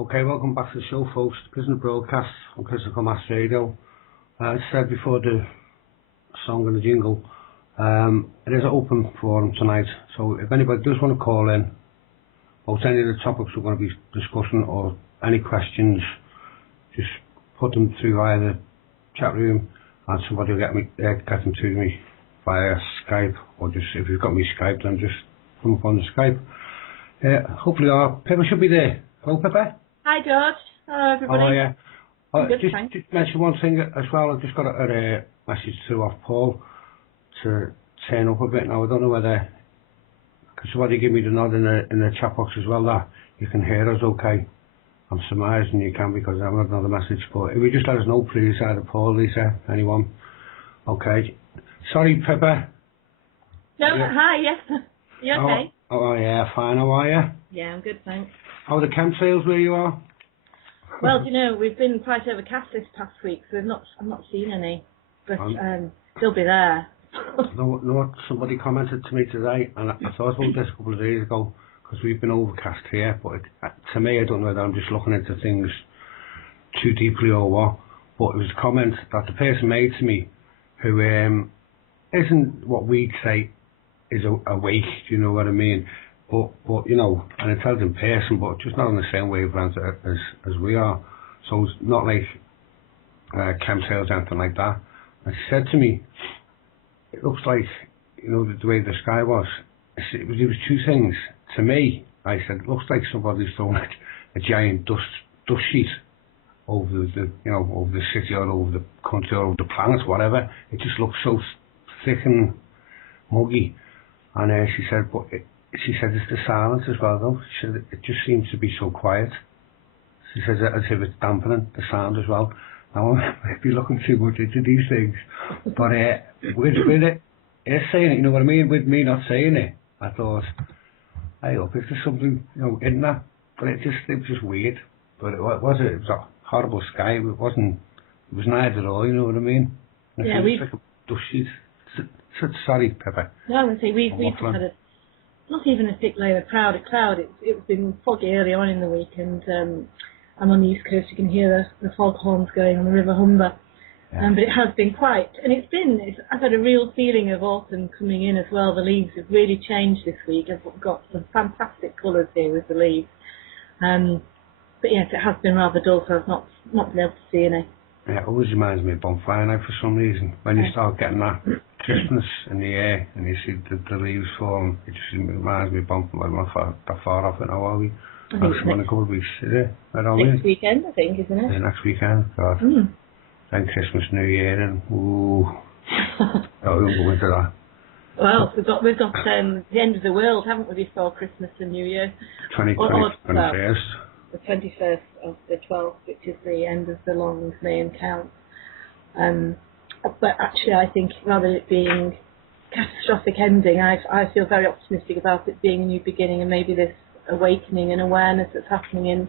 Okay, welcome back to the show, folks. Prisoner Broadcast on PlanetX Radio. As I said before the song and the jingle, it is an open forum tonight, so if anybody does want to call in about any of the topics we're going to be discussing or any questions, just put them through via the chat room and somebody will get them to me via Skype, or just if you've got me Skype, then just come up on the Skype. Hopefully our Pippa should be there. Hello, Pippa. Hi, George. Hello, everybody. Oh, yeah. Good, just mention one thing as well. I've just got a message through off Paul to turn up a bit now. I don't know whether, because somebody gave me the nod in the chat box as well, that you can hear us okay. I'm surmising you can because I haven't had another message. But if you just let us know, please, either Paul, Lisa, anyone. Okay. Sorry, Pippa. No, hi, yes. You okay? Oh, yeah, fine. How are you? Yeah, I'm good, thanks. How are the chemtrails where you are? Well, you know, we've been quite overcast this past week, so I've not seen any, but they'll be there. No, somebody commented to me today, and I thought about this a couple of days ago, because we've been overcast here, but to me, I don't know whether I'm just looking into things too deeply or what, but it was a comment that the person made to me, who isn't what we'd say is awake, do you know what I mean? But you know, an intelligent person, but just not on the same wavelength as we are. So it's not like chemtrails or anything like that. And she said to me, it looks like, you know, the way the sky was. It was two things. To me, I said, it looks like somebody's thrown a giant dust sheet over over the city or over the country or over the planet, whatever. It just looks so thick and muggy. And she said, she said it's the silence as well, though. She said it just seems to be so quiet. She says as if it's dampening the sound as well. Now, I might be looking too much into these things, but with it saying it, you know what I mean? With me not saying it, I thought, I hope if there's something, you know, in that. But it was just weird. But it was a horrible sky. It was neither or, you know what I mean? And yeah, it's like a dust sheet. Sorry, Pippa. No, I was going to say, we've had not even a thick layer of cloud. It's been foggy early on in the week, and I'm on the East Coast. You can hear the foghorns going on the River Humber. Yeah. But it has been quite, and I've had a real feeling of autumn coming in as well. The leaves have really changed this week. I've got some fantastic colours here with the leaves. But yes, it has been rather dull, so I've not been able to see any. Yeah, it always reminds me of bonfire night for some reason. When you start getting that crispness in the air and you see the leaves falling, it just reminds me of bonfire. I'm not that far off it now, are we? I think in a couple of weeks, is it? Next weekend, I think, isn't it? Yeah, next weekend, God. Then Christmas, New Year, and ooh. Oh, we won't go into that. Well, we've got the end of the world, haven't we, before Christmas and New Year? 21st. The 21st of the 12th, which is the end of the long Mayan count. But actually, I think rather than it being catastrophic ending, I feel very optimistic about it being a new beginning, and maybe this awakening and awareness that's happening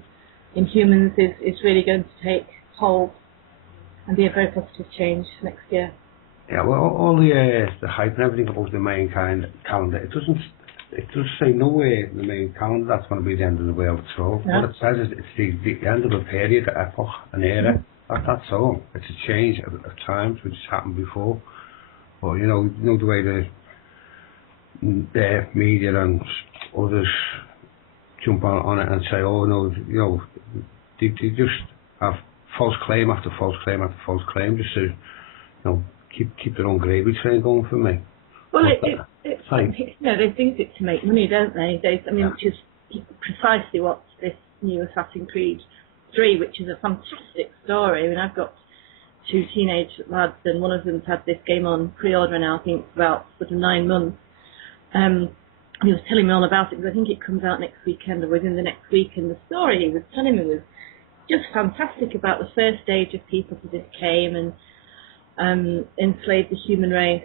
in humans is really going to take hold and be a very positive change next year. Yeah, well, all the hype and everything about the Mayan calendar, it does say nowhere in the Mayan calendar that's going to be the end of the world at all. No. What it says is it's the end of a period, an epoch, an era. That's all. It's a change of times, which has happened before. But you know the way the media and others jump on it and say, oh no, you know, they just have false claim after false claim after false claim, just to, you know, keep their own gravy train going for me. Well, it's they think it to make money, don't they? Which is precisely what this new Assassin's Creed 3, which is a fantastic story. I mean, I've got 2 teenage lads, and one of them's had this game on pre-order now, I think, for about sort of 9 months. He was telling me all about it, because I think it comes out next weekend or within the next week, and the story he was telling me was just fantastic about the first stage of people who just came and enslaved the human race.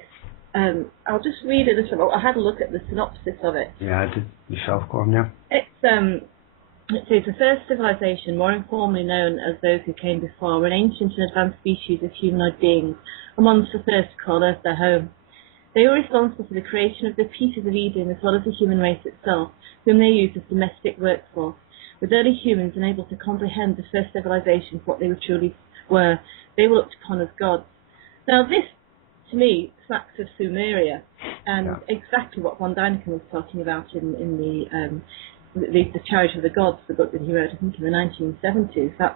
I'll just read a little. I had a look at the synopsis of it. Yeah, I did myself, go on, yeah. It says the first civilization, more informally known as those who came before, were an ancient and advanced species of humanoid beings, and ones the first to call Earth their home. They were responsible for the creation of the pieces of Eden as well as the human race itself, whom they used as domestic workforce. with early humans unable to comprehend the first civilization for what they truly were. They were looked upon as gods. Now this, to me, smacks of Sumeria, and exactly what von Däniken was talking about in the Chariot of the Gods, the book that he wrote, I think, in the 1970s. So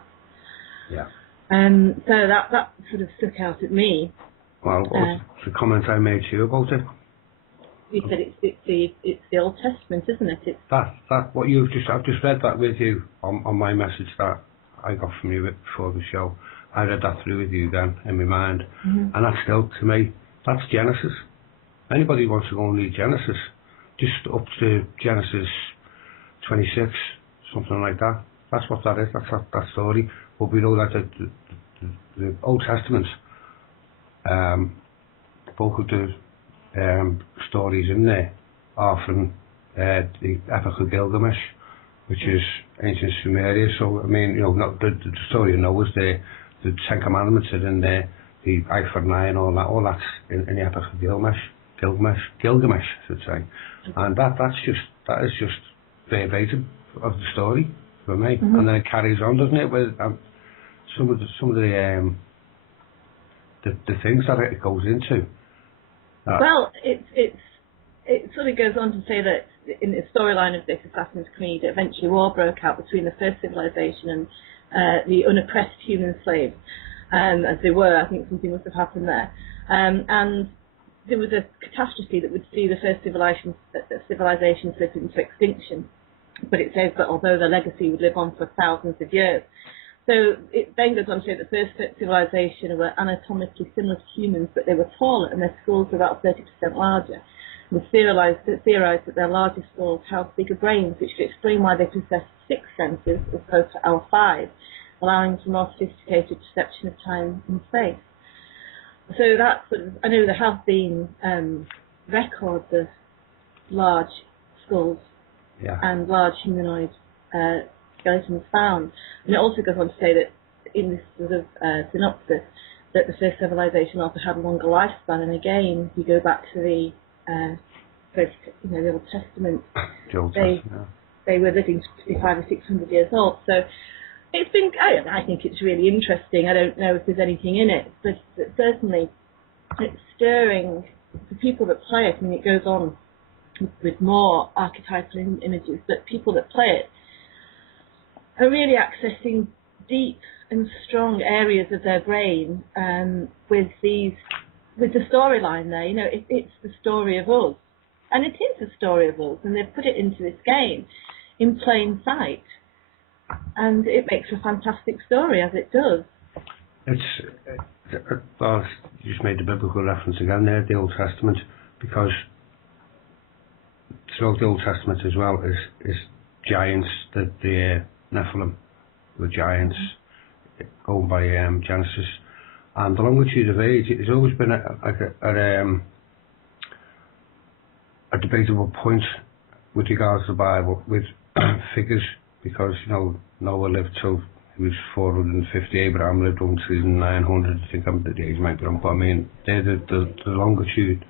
that sort of stuck out at me. Well, what's the comment I made to you about it? You said it's the Old Testament, isn't it? It's that what I've just read that with you on my message that I got from you before the show. I read that through with you then in my mind, and that's still, to me, that's Genesis. Anybody who wants to go and read Genesis, just up to Genesis 26, something like that. That's what that is. That's that story. But we know that the Old Testament, both of the stories in there are from the Epic of Gilgamesh, which is ancient Sumeria. So I mean, not the story of Noah's there. The Ten Commandments are in there. The eye for an eye and all that's in the Epic of Gilgamesh, I should say. And that is just verbatim of the story for me. And then it carries on, doesn't it, with some of the things that it goes into. Well, it sort of goes on to say that in the storyline of this Assassin's Creed, eventually war broke out between the first civilization and the unoppressed human slaves, as they were. I think something must have happened there, and there was a catastrophe that would see the first civilization slip into extinction. But it says that although their legacy would live on for thousands of years. So it then goes on to say that the first civilization were anatomically similar to humans, but they were taller and their skulls were about 30% larger. And theorised that their larger skulls housed bigger brains, which could explain why they possessed 6 senses as opposed to our 5, allowing for more sophisticated perception of time and space. So that sort of, I know there have been records of large skulls and large humanoid skeletons found. And it also goes on to say that in this sort of synopsis that the first civilization also had a longer lifespan. And again, if you go back to the first, the Old Testament, they were living 500 or 600 years old. So it's been, I think it's really interesting. I don't know if there's anything in it, but certainly it's stirring the people that play it. I mean, it goes on with more archetypal images, but people that play it are really accessing deep and strong areas of their brain with the storyline there. It's the story of us, and it is the story of us, and they've put it into this game in plain sight, and it makes a fantastic story as it does. Well, you just made the biblical reference again there, the Old Testament, because throughout the Old Testament as well is giants, the Nephilim, the giants, owned by Genesis. And the longitude of age, it has always been a debatable point with regards to the Bible, with figures, because, Noah lived till he was 450, Abraham lived until 900, I think the age might be wrong, but I mean, they're the longitude,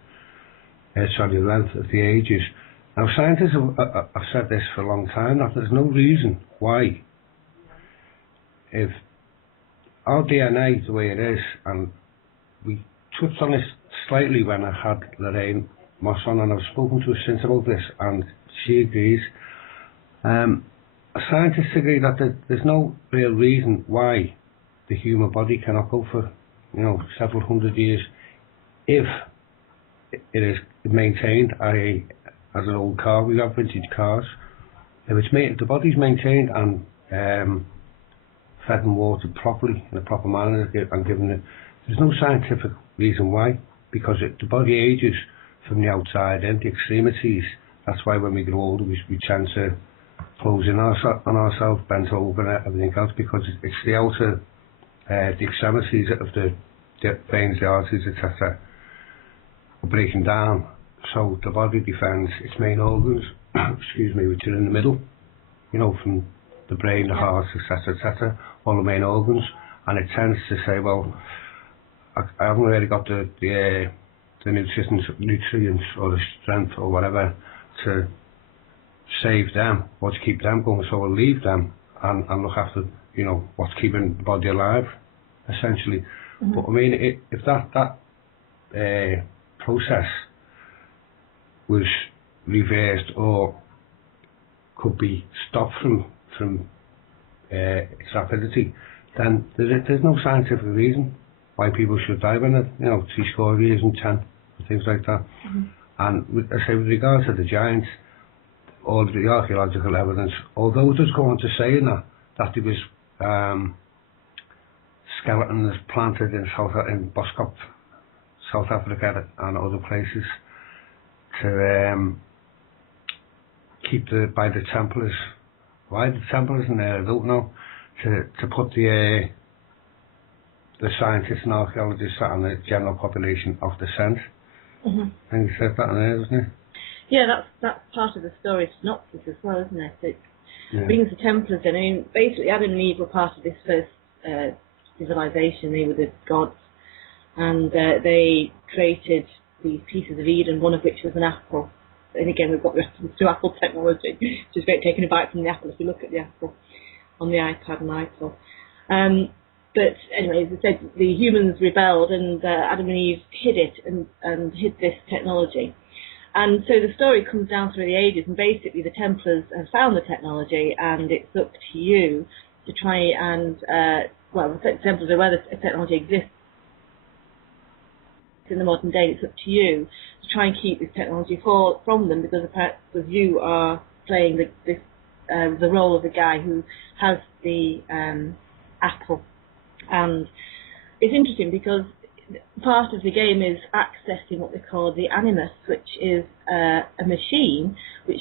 the length of the ages. Now, scientists have said this for a long time, that there's no reason why, if our DNA the way it is, and we touched on this slightly when I had Lorraine Moss on, and I've spoken to her since about this, and she agrees. Scientists agree that there's no real reason why the human body cannot go for, several hundred years if it is maintained, i.e. as an old car. We have vintage cars. If the body's maintained and fed and watered properly in a proper manner and given it, there's no scientific reason why, because the body ages from the outside in, the extremities. That's why when we grow older we tend to close in on ourselves, bent over and everything else, because it's the outer, the extremities of the veins, the arteries, etc. are breaking down. So the body defends its main organs, which are in the middle, from the brain, the heart, etc., all the main organs, and it tends to say, well, I haven't really got the nutrients or the strength or whatever to save them, what's keep them going, so we'll leave them and look after, you know, what's keeping the body alive, essentially. But I mean, if that process was reversed or could be stopped from its rapidity, then there's no scientific reason why people should die when they're, you know, 3 years and 10, and things like that. And I say, with regard to the giants, all the archaeological evidence, although it does go on to say that there was skeletons planted in Boskop, South Africa and other places to keep by the Templars. Why the Templars in there, I don't know. To put the scientists and archaeologists and the general population off the scent. I think he said that in there, doesn't he? Yeah, that's part of the story synopsis as well, isn't it? It brings the Templars in. I mean, basically Adam and Eve were part of this first civilization. They were the gods, and they created these pieces of Eden, one of which was an apple. And again, we've got reference to apple technology, which is great, taking a bite from the apple if you look at the apple on the iPad and iPhone. But anyway, as I said, the humans rebelled, and Adam and Eve hid it and hid this technology. And so the story comes down through the ages, and basically the Templars have found the technology, and it's up to you to try and, well, the Templars are where the technology exists in the modern day. It's up to you to try and keep this technology from them, because you are playing the role of the guy who has the apple. And it's interesting because part of the game is accessing what they call the animus, which is a machine which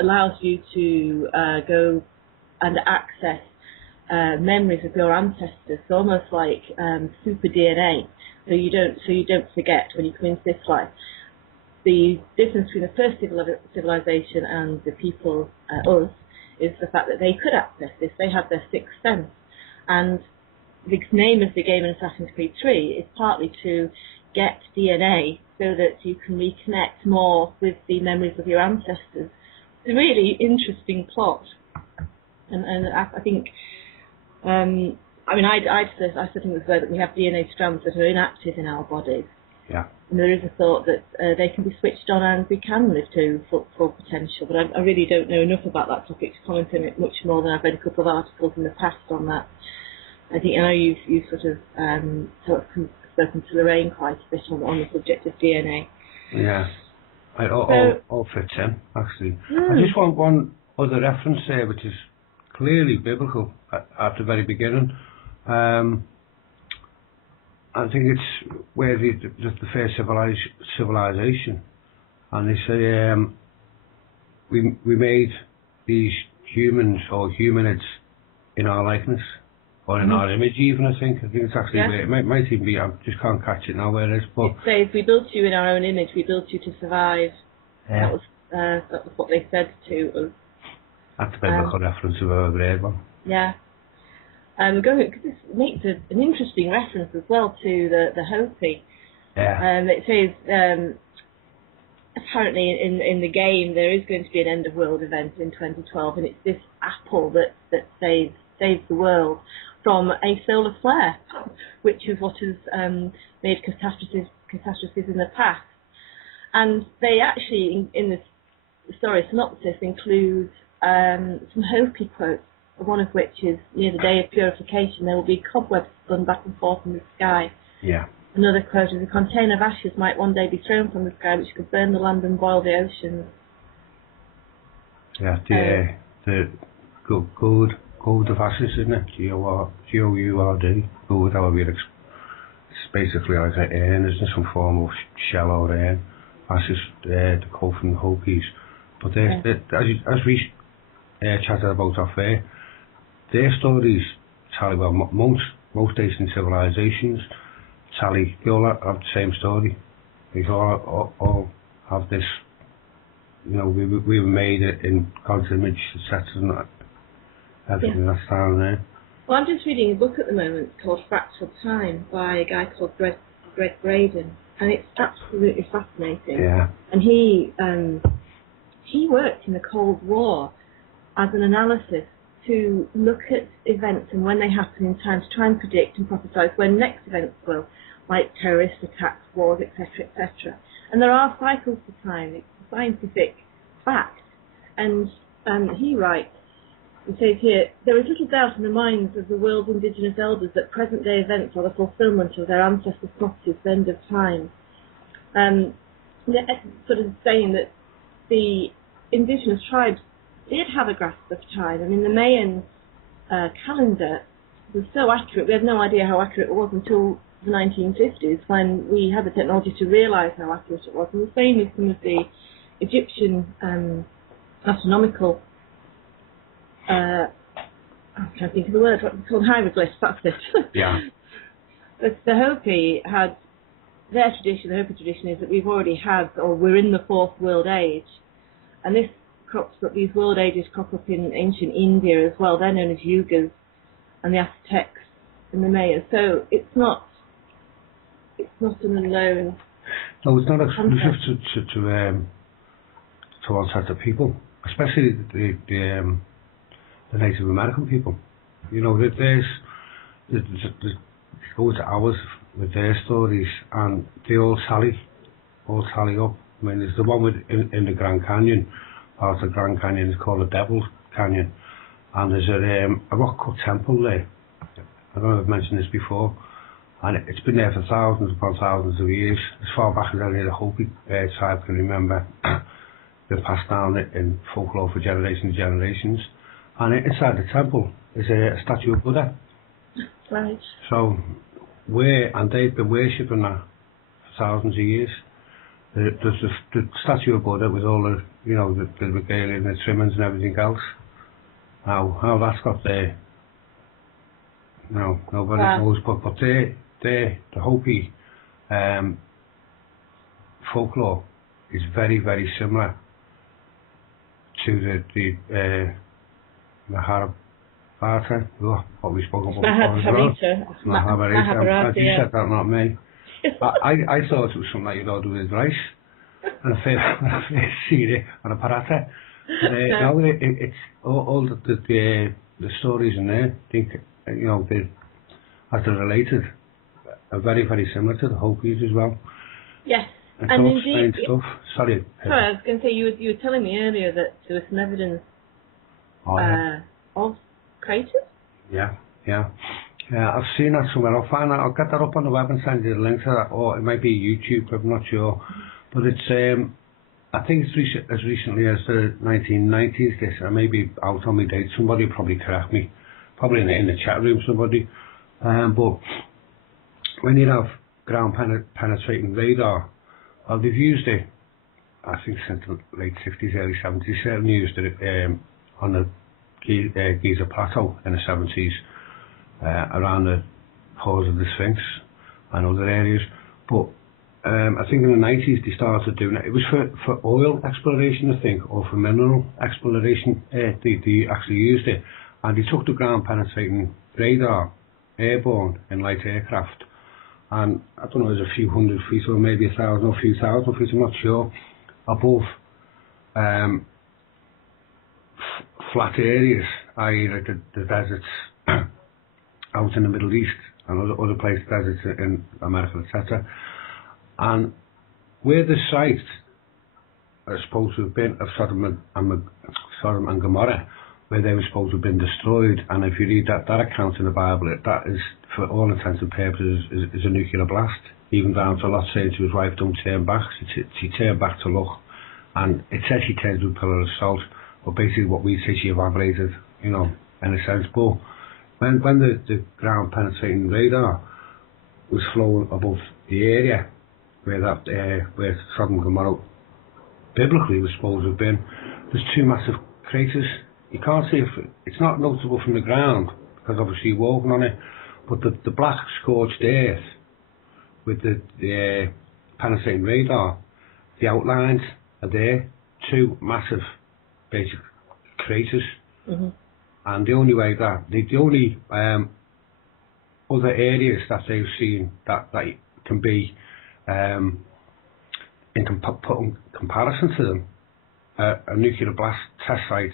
allows you to go and access memories of your ancestors, so almost like super DNA, so you don't forget when you come into this life. The difference between the first civilization and the people, us, is the fact that they could access this. They had their sixth sense, and the name of the game in Assassin's Creed 3 is partly to get DNA so that you can reconnect more with the memories of your ancestors. It's a really interesting plot, and I think, I mean, I think it's that we have DNA strands that are inactive in our bodies. Yeah. And there is a thought that they can be switched on and we can live to full potential, but I really don't know enough about that topic to comment on it much more than I've read a couple of articles in the past on that. I know you've sort of spoken to Lorraine quite a bit on the subject of DNA. Yeah, all fits in, actually. I just want one other reference there, which is clearly biblical at the very beginning. I think it's where the first civilization, and they say we made these humans or humanids in our likeness. Or in our image, even, I think it's actually where it might even be. I just can't catch it now where it is. But it says we built you in our own image. We built you to survive. Yeah. That was what they said to us. That's a biblical reference of a great one. Yeah. Because this makes an interesting reference as well to the Hopi. Yeah. It says apparently in the game there is going to be an end of world event in 2012, and it's this apple that saves the world from a solar flare, which is what has made catastrophes in the past. And they actually, in the story synopsis, include some Hopi quotes, one of which is, near the day of purification, there will be cobwebs spun back and forth in the sky. Yeah. Another quote is, a container of ashes might one day be thrown from the sky, which could burn the land and boil the oceans. Yeah, the gold of ashes, isn't it? G-O-U-R-D. Gold, however you it's basically like an urn, isn't it? Some form of shell or urn. Ashes, the coal from the Hopis. But as we chatted about off there, their stories tally, well, most ancient civilizations tally, they all have the same story. They all have this, you know, we were made in God's image, etc. and everything that's down there. Well, I'm just reading a book at the moment called Fractal Time by a guy called Greg Braden, and it's absolutely fascinating. Yeah. And he he worked in the Cold War as an analysis to look at events and when they happen in time to try and predict and prophesy when next events will, like terrorist attacks, wars, etc., etc. And there are cycles to time. It's a scientific fact. And he writes, he says here, there is little doubt in the minds of the world's indigenous elders that present-day events are the fulfilment of their ancestors' prophecies, the end of time. Sort of saying that the indigenous tribes did have a grasp of time. I mean, the Mayan calendar was so accurate, we had no idea how accurate it was until the 1950s, when we had the technology to realise how accurate it was. And the same with some of the Egyptian astronomical, I'm trying to think of the word, what's it called, hieroglyphs, that's it. Yeah. But the Hopi had, their tradition, the Hopi tradition is that we've already had, or we're in the fourth world age, and this crops up, these world ages crop up in ancient India as well. They're known as Yugas, and the Aztecs and the Mayas. So it's not an unknown. No, it's not exclusive to all sorts of people, especially the Native American people. You know, there's goes hours with their stories, and they all tally up. I mean, there's the one in the Grand Canyon. Part of the Grand Canyon is called the Devil's Canyon, and there's a rock-cut temple there. I don't know if I've mentioned this before, and it's been there for thousands upon thousands of years, as far back as any of the Hopi tribe can remember. Been passed down in folklore for generations and generations. And inside the temple is a statue of Buddha. Right. So they've been worshipping that for thousands of years. There's the statue of Buddha with all the, you know, the regalia and the trimmings and everything else. Now, how that's got there, no, nobody knows. But the Hopi folklore is very, very similar to the Mahabharata, what we spoke about before. Mahabharata. You said that, not me. I thought it was something that you'd order with rice and a fair seed and a paratha. No, it's all the stories in there. I think, you know, as they're related, are very, very similar to the Hopis as well. Yes. It's and all indeed, strange stuff. Sorry, I was going to say, you were telling me earlier that there was some evidence of craters? Yeah, I've seen that somewhere. I'll get that up on the web and send you the link to that, or it might be YouTube, I'm not sure. But it's, I think it's as recently as the 1990s, this, I may be out on my date, somebody will probably correct me, probably in the chat room, somebody. But when you have ground penetrating radar, they've used it, I think since the late 60s, early 70s, certainly used it on the Giza Plateau in the 70s, around the pores of the Sphinx and other areas. But I think in the 90s they started doing it. It was for oil exploration, I think, or for mineral exploration. They actually used it, and they took the ground penetrating radar airborne in light aircraft, and I don't know, it was a few hundred feet or maybe 1,000 or a few thousand feet, I'm not sure, above flat areas, i.e. like the deserts out in the Middle East and other places, deserts in America, etc. And where the site are supposed to have been of Sodom and Gomorrah, where they were supposed to have been destroyed, and if you read that account in the Bible, that is, for all intents and purposes, is a nuclear blast. Even down to Lot saying to his wife, don't turn back. She turned back to look, and it says she turned to a pillar of salt, but basically what we say, she evaporated, you know, in a sense. But when the ground penetrating radar was flowing above the area where where Sodom and Gomorrah biblically was supposed to have been, there's two massive craters. You can't see it's not noticeable from the ground because obviously you're walking on it, but the black scorched earth with the penetrating radar, the outlines are there, two massive basic craters. Mm-hmm. And the only way the only other areas that they've seen that can be in comparison to them a nuclear blast test site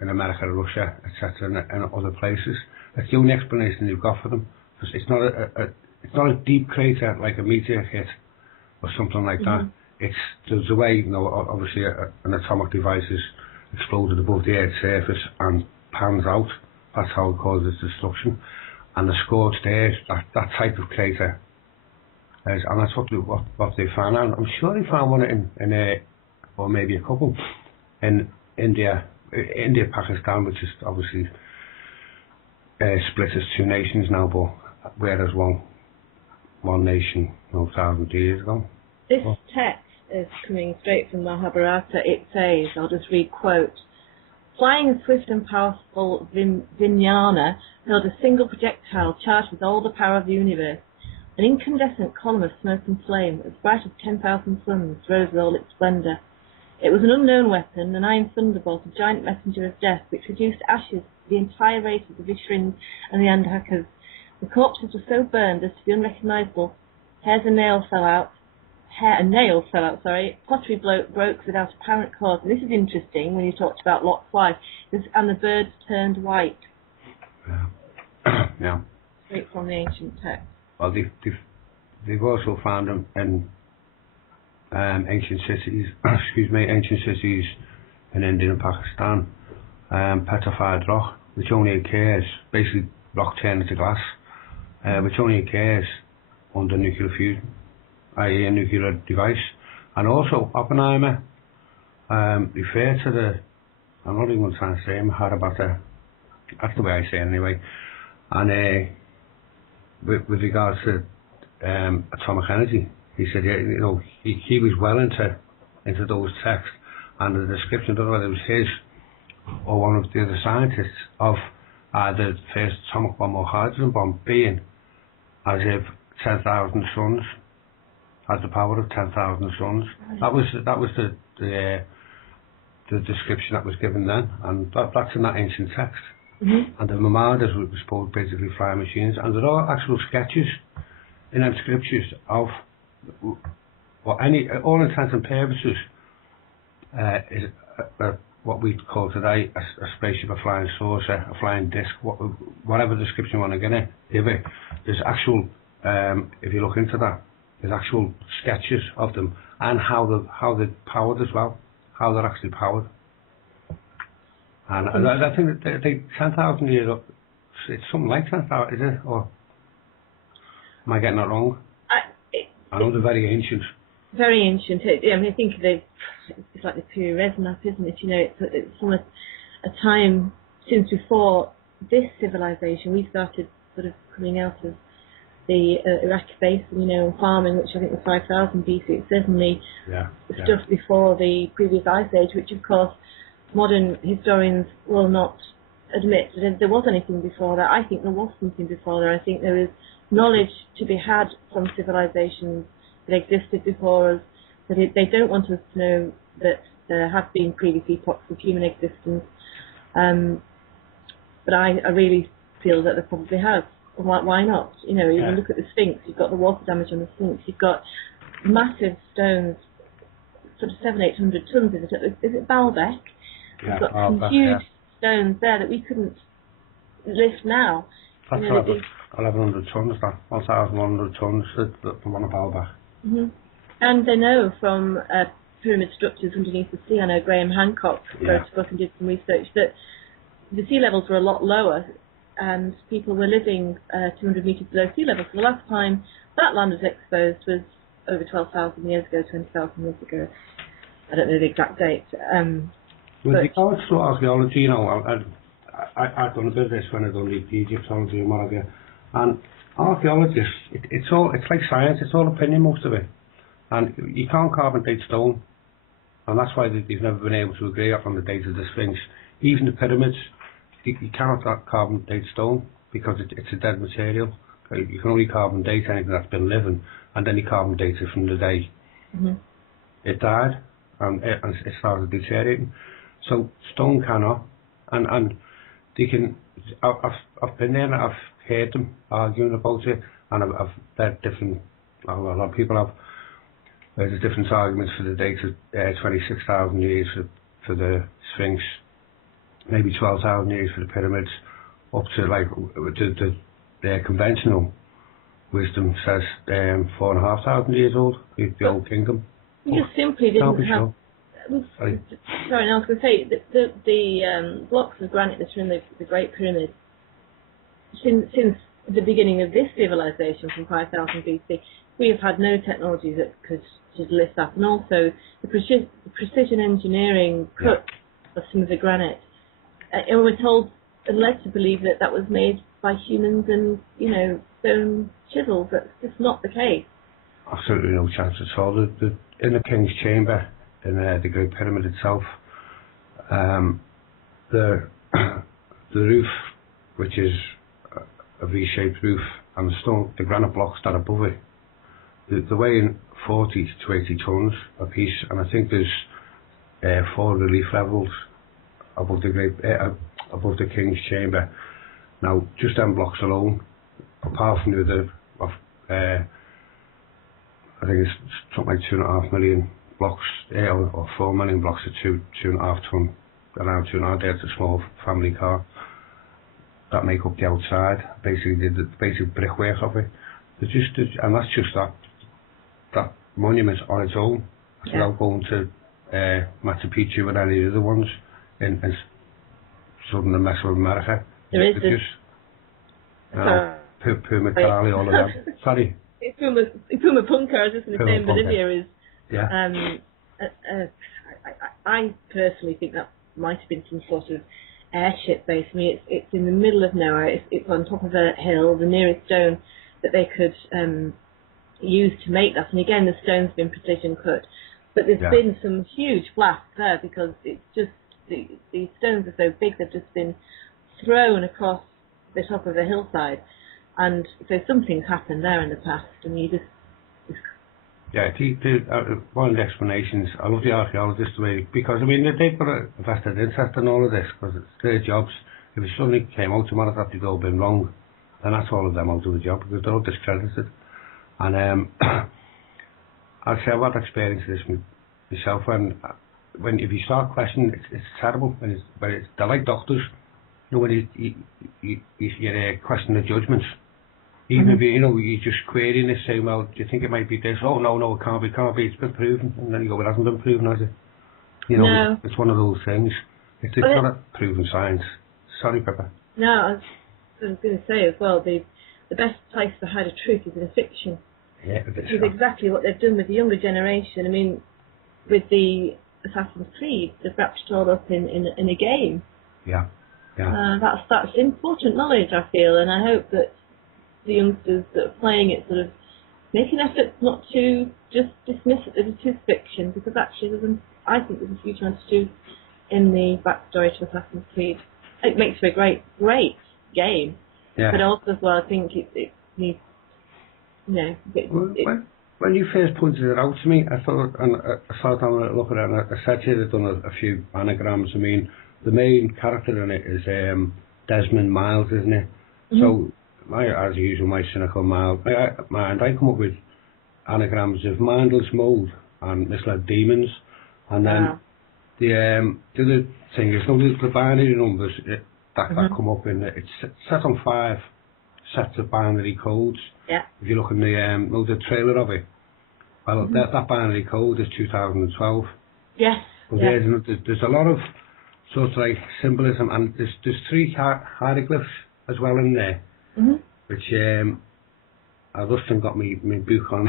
in America, Russia, etc., and other places. That's the only explanation they've got for them. It's not it's not a deep crater like a meteor hit or something like that. There's a way, obviously an atomic device is exploded above the Earth's surface and pans out. That's how it causes destruction. And the scorched earth, that type of crater, and that's what they found. And I'm sure they found one in or maybe a couple in India, Pakistan, which is obviously split as two nations now, but whereas one nation 1,000 years ago. This text is coming straight from Mahabharata. It says, I'll just read quote, "Flying swift and powerful Vijnana hurled a single projectile charged with all the power of the universe. An incandescent column of smoke and flame, as bright as 10,000 suns, rose with all its splendour. It was an unknown weapon, an iron thunderbolt, a giant messenger of death, which reduced to ashes the entire race of the Vishrins and the Andhakas. The corpses were so burned as to be unrecognisable. A nail fell out, pottery broke without apparent cause." And this is interesting when you talked about Lot's wife, and the birds turned white. Yeah. Straight from the ancient text. Well, they've also found them in ancient cities, ancient cities in India and Pakistan, petrified rock, which only occurs, basically rock turned into glass, which only occurs under nuclear fusion, i.e. a nuclear device. And also Oppenheimer referred to I'm not even trying to say Mahabharata, that's the way I say it anyway, and with regards to atomic energy, he said, he was well into those texts, and the description, I don't know whether it was his or one of the other scientists, of either the first atomic bomb or hydrogen bomb being as if 10,000 suns had the power of 10,000 suns. That was the description that was given then, and that's in that ancient text. And the Mahabharata was supposed basically flying machines, and there are actual sketches in them scriptures of all intents and purposes is what we call today a spaceship, a flying saucer, a flying disc, whatever description you want to give it. There's actual, if you look into that, there's actual sketches of them and how they're powered as well, how they're actually powered. And I think that they 10,000 years up, it's something like 10,000, is it? Or am I getting that wrong? I know they're very ancient. Very ancient. I think it's like the period Resnap, isn't it? It's from a time since before this civilization. We started sort of coming out of the Iraqi basin, and farming, which I think was 5,000 BC. It's certainly stuff before the previous ice age, which of course modern historians will not admit that there was anything before that. I think there was something before there. I think there is knowledge to be had from civilizations that existed before us, but they don't want us to know that there have been previous epochs of human existence. But I really feel that there probably has. Why not? You look at the Sphinx, you've got the water damage on the Sphinx, you've got massive stones, sort of 700-800 tons, is it Baalbek? You've got some huge stones there that we couldn't lift now. That's 1,100 tons, 1,100 tons from one of Baalbek. And they know from pyramid structures underneath the sea, I know Graham Hancock wrote a book and did some research, that the sea levels were a lot lower and people were living 200 metres below sea level. So the last time that land was exposed was over 12,000 years ago, 20,000 years ago. I don't know the exact date. With regards to archaeology, I've done a bit of this when I've done the Egyptology and what have you. And archaeologists, it's like science, it's all opinion, most of it. And you can't carbon date stone. And that's why they've never been able to agree on the date of the Sphinx. Even the pyramids, you cannot carbon date stone because it's a dead material. You can only carbon date anything that's been living, and then you carbon date it from the day it died and it started deteriorating. So stone cannot, and they can. I've been there and I've heard them arguing about it, and I've read different. A lot of people have. There's different arguments for the date of 26,000 years, for for the Sphinx, maybe 12,000 years for the pyramids, up to like the conventional wisdom says 4,500 years old, the old kingdom. You just simply didn't have. Sorry, I was going to say the blocks of granite that are in the Great Pyramid, since the beginning of this civilization from 5,000 BC, we have had no technology that could lift that, and also the precision engineering cut of some of the granite. And we're told and led to believe that that was made by humans and, you know, stone chisels. That's just not the case. Absolutely no chance at all. In the King's Chamber, in the Great Pyramid itself, the roof, which is a V-shaped roof, and the granite blocks that are above it, they're weighing 40 to 80 tons a piece, and I think there's 4 relief levels above the King's Chamber. Now, just them blocks alone, apart from the other, I think it's something like 2.5 million blocks, or 4 million blocks of 2.5 ton, around 2.5. That's a small family car that make up the outside, basically the basic brickwork of it. And that's just that monument on its own, without going to Machu Picchu and any of the other ones in southern and Mesoamerica. There is this. Puma Cali, all of that. Sorry. Puma Punka, I was just going to say, in Bolivia is. I personally think that might have been some sort of airship base. I mean, it's in the middle of nowhere. It's on top of a hill, the nearest stone that they could use to make that. And again, the stone's been precision cut. But there's been some huge blasts there because it's just these stones are so big they've just been thrown across the top of a hillside. And so something's happened there in the past, and you just... one of the explanations, I love the archaeologists because, I mean, they've got a vested interest in all of this, because it's their jobs. If it suddenly came out tomorrow that they'd all been wrong, then that's all of them out of the job, because they're all discredited. And I'd say I've had experience of this myself, when if you start questioning, it's terrible. They're like doctors, you know, when you question the judgments. Even if you're just querying this, saying, well, do you think it might be this? Oh, no, it can't be, it's been proven. And then you go, it hasn't been proven, has it? You know, no. It's one of those things. It's not a proven science. Sorry, Pippa. No, I was going to say as well, the best place to hide a truth is in a fiction. Yeah, which is exactly what they've done with the younger generation. I mean, with the Assassin's Creed, they've wrapped it all up in a game. Yeah. That's important knowledge, I feel, and I hope that the youngsters that are playing it sort of make an effort not to just dismiss it as it is fiction, because actually I think there's a huge amount to do in the backstory to Assassin's Creed. It makes for a great game, but also as well I think it needs, you know... When you first pointed it out to me, I thought, and I started having a look at it, and I said to you they've done a few anagrams. I mean, the main character in it is Desmond Miles, isn't it? Mm-hmm. So, as usual, my cynical mind, I come up with anagrams of mindless mold and misled demons, and then the other thing is the binary numbers that come up in it. It's set on 5 sets of binary codes. Yeah. If you look in the trailer of it, well, that binary code is 2012. Yes. But there's a lot of sort of like symbolism, and there's 3 hieroglyphs as well in there. Mm-hmm. Which I just got me book on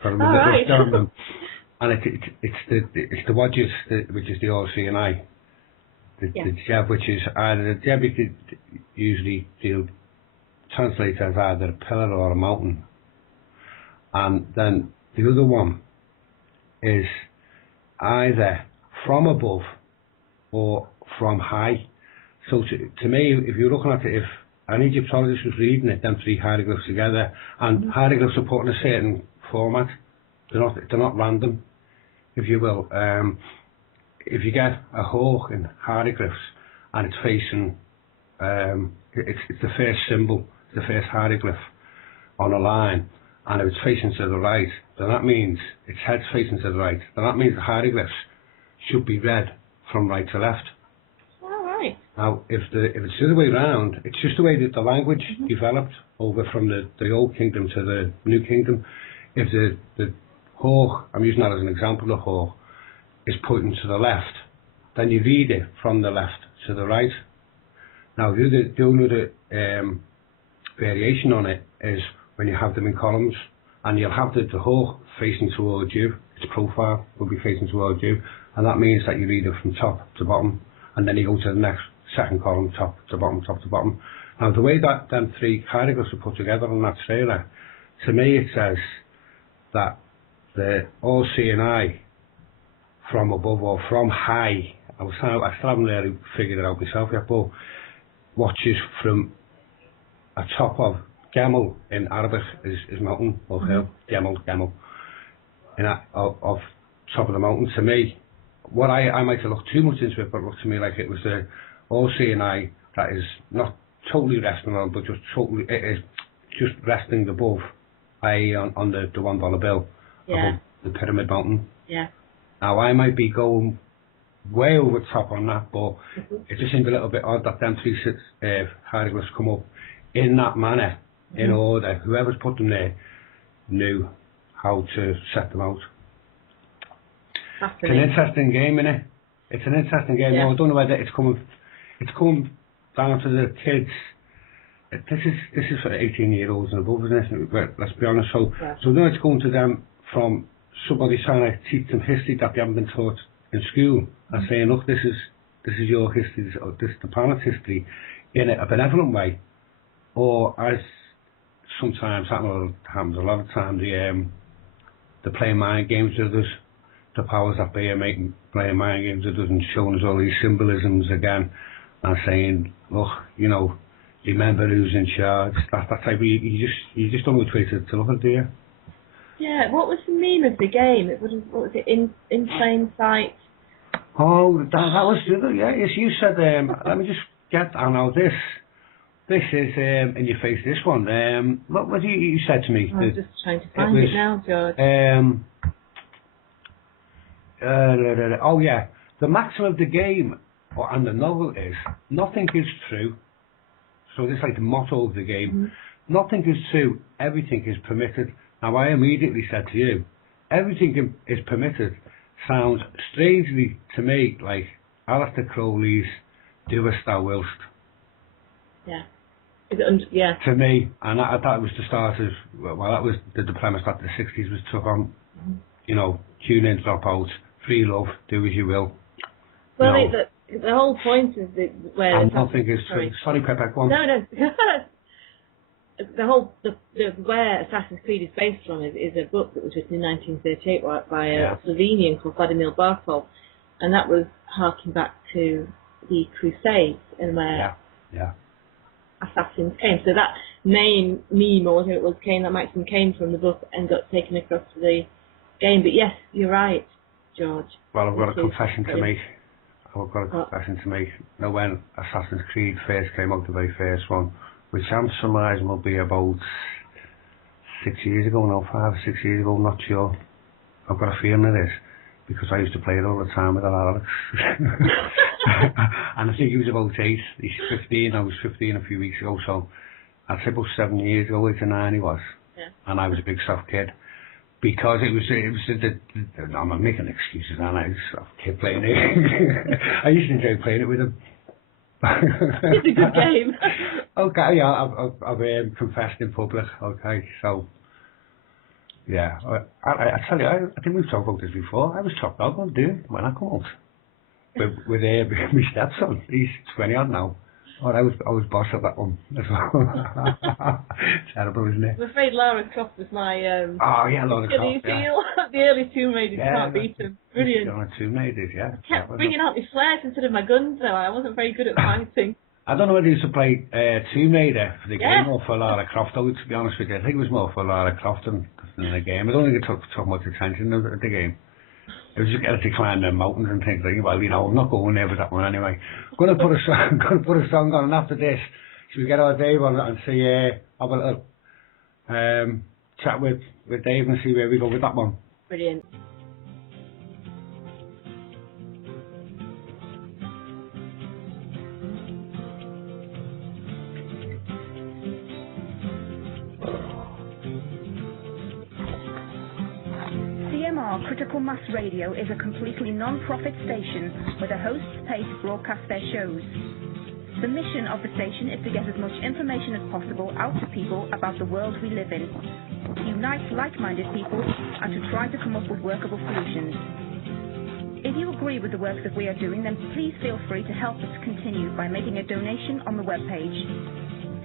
from them, and it's the Wadges, which is the RC and I, the Jeb, which is either the Jeb you could usually translate as either a pillar or a mountain, and then the other one is either from above or from high. So to me, if you're looking at it, if an Egyptologist was reading it, them 3 hieroglyphs together, and hieroglyphs are put in a certain format. They're not random, if you will. If you get a hawk in hieroglyphs and it's facing, it's the first symbol, the first hieroglyph on a line, and if it's facing to the right, then that means its head's facing to the right. Then that means the hieroglyphs should be read from right to left. All right. Now, if it's the other way around, it's just the way that the language developed over from the Old Kingdom to the New Kingdom. If the hawk, I'm using that as an example, the hawk, is pointing to the left, then you read it from the left to the right. Now, the only other variation on it is when you have them in columns, and you'll have the hawk facing towards you, its profile will be facing towards you, and that means that you read it from top to bottom, and then you go to the next second column, top to bottom, top to bottom. Now, the way that them three hieroglyphs are put together on that trailer, to me it says that the all-seeing eye from above or from high, I still haven't really figured it out myself yet, but watches from a top of Gemel in Arabic is mountain or hill, Gemel. Of top of the mountain. To me, what I might have looked too much into it, but it looked to me like it was the all-seeing eye that is not totally resting on, but it is just resting above, i.e. on the $1 bill above the Pyramid Mountain. Yeah. Now I might be going way over the top on that, but it just seemed a little bit odd that them three hieroglyphs come up in that manner, in order. Whoever's put them there knew how to set them out. It's an interesting game, innit? It's an interesting game. Yeah. No, I don't know whether it's coming down to the kids. This is for 18-year-olds and above, isn't it? But let's be honest. So now it's going to them from somebody trying to teach them history that they haven't been taught in school, and saying, look, this is your history, this is the planet's history, in a benevolent way, or as sometimes happens a lot of times, they're playing mind games with us. The powers that be are playing mind games with us and showing us all these symbolisms again, and saying, look, remember who's in charge. That type of, you just don't know which way to look at it, do you? Yeah, what was the name of the game? What was it, in plain sight? Oh, that was the other, yeah. Yes, you said, let me just get, I know this is in your face, this one. What was you said to me? I'm just trying to find it now, George. Oh yeah, the maximum of the game and the novel is, nothing is true. So this is like the motto of the game. Nothing is true, everything is permitted. Now I immediately said to you, everything is permitted sounds strangely to me like Alistair Crowley's Do As Thou Wilt. Yeah. To me, and that was the start of, well, that was the premise that the 60s was took on, tune in, drop out, free love, do as you will. Well, the whole point is where... And nothing is true. Sorry, Pippa, go on. No. Where Assassin's Creed is based from is a book that was written in 1938 by a Slovenian called Vladimir Bartol, and that was harking back to the Crusades and where assassins came. So that name, meme or whatever it was, that maxim came from the book and got taken across to the game. But yes, you're right, George. Well, I've got a confession to make. Now, when Assassin's Creed first came out, the very first one, which I'm surmising will be about 6 years ago now, 5 or 6 years ago, I'm not sure. I've got a feeling it is, because I used to play it all the time with Alex. And I think he was about 8, he's 15, I was 15 a few weeks ago, so I'd say about 7 years ago, 8 or 9 he was. Yeah. And I was a big soft kid. Because it was I'm making excuses, and I was a soft kid playing it. I used to enjoy playing it with him. It's a good game. Okay, yeah, I've confessed in public. Okay, so yeah, I tell you, I think we've talked about this before. I was chopped out on doing when I come out with my stepson. He's 20 odd now. Oh, I was boss of that one as well. Terrible, isn't it? I'm afraid Lara Croft was my Lara Croft. The early Tomb Raiders, can't beat them. Brilliant. Tomb Raiders, yeah. I kept bringing out my flares instead of my guns though. I wasn't very good at fighting. I don't know whether he used to play Tomb Raider for the game or for Lara Croft, though, to be honest with you. I think it was more for Lara Croft than the game. I don't think it took much attention of the game. It was just getting to climb the mountains and things like, well, I'm not going there with that one anyway. I'm going to put a song on, and after this, should we get our Dave on it and see, have a little chat with Dave and see where we go with that one. Brilliant. CMR Critical Mass Radio is a completely non-profit station where the hosts pay to broadcast their shows. The mission of the station is to get as much information as possible out to people about the world we live in, to unite like-minded people, and to try to come up with workable solutions. If you agree with the work that we are doing, then please feel free to help us continue by making a donation on the webpage.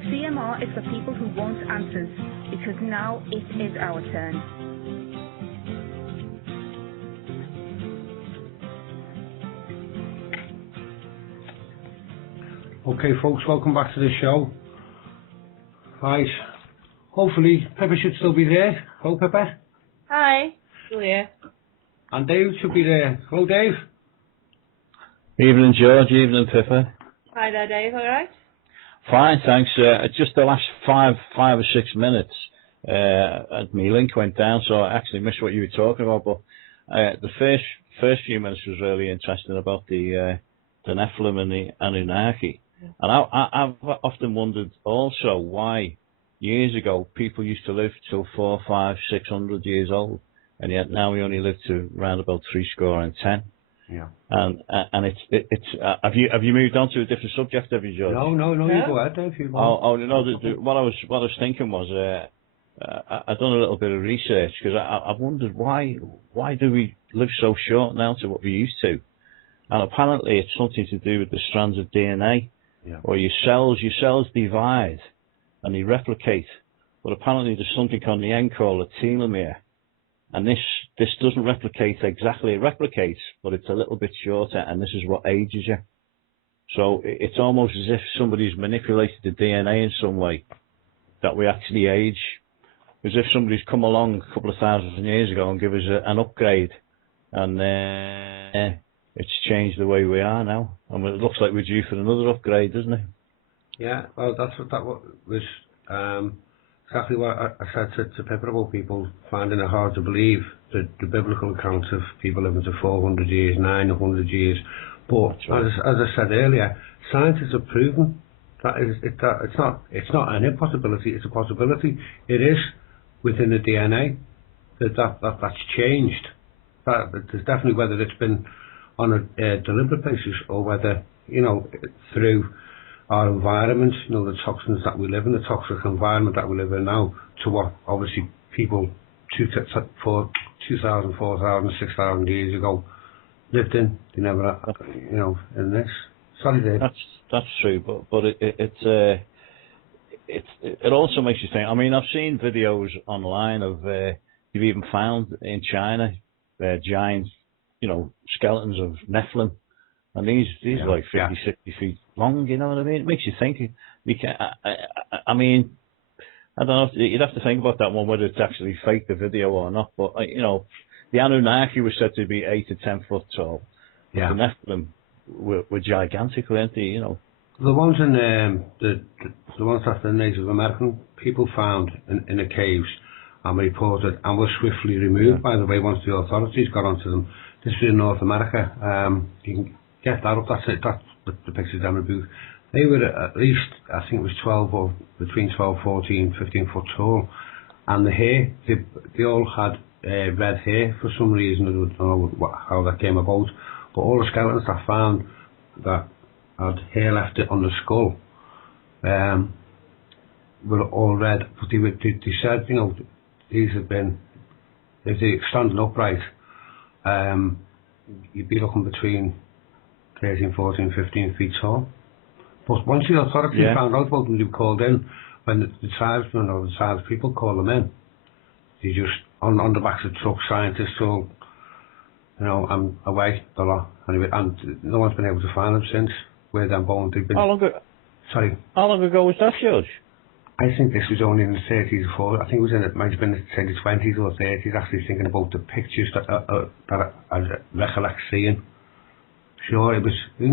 CMR is for people who want answers, because now it is our turn. Okay, folks, welcome back to the show. Right, hopefully Pippa should still be there. Hello, Pippa. Hi, still here. And Dave should be there. Hello, Dave. Evening, George. Evening, Pippa. Hi there, Dave. All right? Fine, thanks. Just the last five or 6 minutes, my link went down, so I actually missed what you were talking about. But the first few minutes was really interesting about the Nephilim and the Anunnaki. And I've often wondered also why years ago people used to live till 400, 500, 600 years old, and yet now we only live to around about 70. Yeah. And it's have you moved on to a different subject, have you, George? No, you go ahead, Dave. What I was thinking was I've done a little bit of research because I've wondered why do we live so short now to what we used to, and apparently it's something to do with the strands of DNA. Yeah. Or your cells divide and they replicate, but apparently there's something on the end called a telomere, and this doesn't replicate exactly. It replicates, but it's a little bit shorter, and this is what ages you. So it's almost as if somebody's manipulated the DNA in some way that we actually age, as if somebody's come along a couple of thousand years ago and give us an upgrade, and it's changed the way we are now, and it looks like we're due for another upgrade, doesn't it? Yeah, well, that was exactly what I said to Pippa about people finding it hard to believe the biblical accounts of people living to 400 years, 900 years. But right. as I said earlier, scientists have proven that it's not an impossibility; it's a possibility. It is within the DNA that's changed. There's definitely, whether it's been on a deliberate basis or whether, through our environment, the toxins that we live in, the toxic environment that we live in now, to what obviously people 2,000, 4,000, 6,000 years ago lived in. They never, in this. Sorry, Dave. That's true, but it also makes you think. I mean, I've seen videos online of you've even found in China giant, skeletons of Nephilim, and these are like 50, 60 feet long. You know what I mean? It makes you think. I mean, I don't know. You'd have to think about that one, whether it's actually fake, the video, or not. But the Anunnaki was said to be 8 to 10 foot tall. Yeah. The Nephilim were gigantic, weren't they? The ones in the ones that the Native American people found in the caves and reported and were swiftly removed, by the way, once the authorities got onto them. This was in North America. You can get that up. That's it. That's the pictures down the booth. They were at least, I think it was 12 or between 12, 14, 15 foot tall. And the hair, they all had red hair for some reason. I don't know how that came about. But all the skeletons I found that had hair left on the skull were all red. But they said, these have been, if they're standing upright, you'd be looking between 13, 14, 15 feet tall. But once the authorities found out about them, they were called in. When the tribesmen or the tribespeople call them in, they just, on the backs of trucks, scientists told, I'm away, the lot. Anyway, and no one's been able to find them since. Where them bones, they've been... How long ago? Sorry? How long ago was that, George? I think this was only in the 30s or 40s. I think it might have been in the 20s or 30s, actually thinking about the pictures that I recollect seeing. Sure, it was, the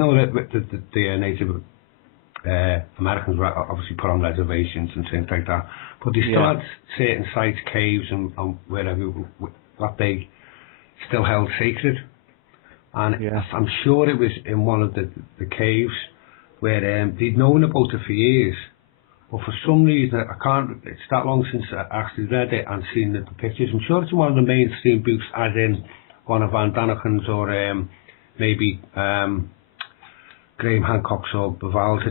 Native Americans were obviously put on reservations and things like that, but they still had certain sites, caves and wherever, that they still held sacred. And I'm sure it was in one of the caves where they'd known about it for years, but for some reason I can't. It's that long since I actually read it and seen the pictures. I'm sure it's one of the mainstream books, as in one of Van Daniken's or maybe Graham Hancock's or Bavall's.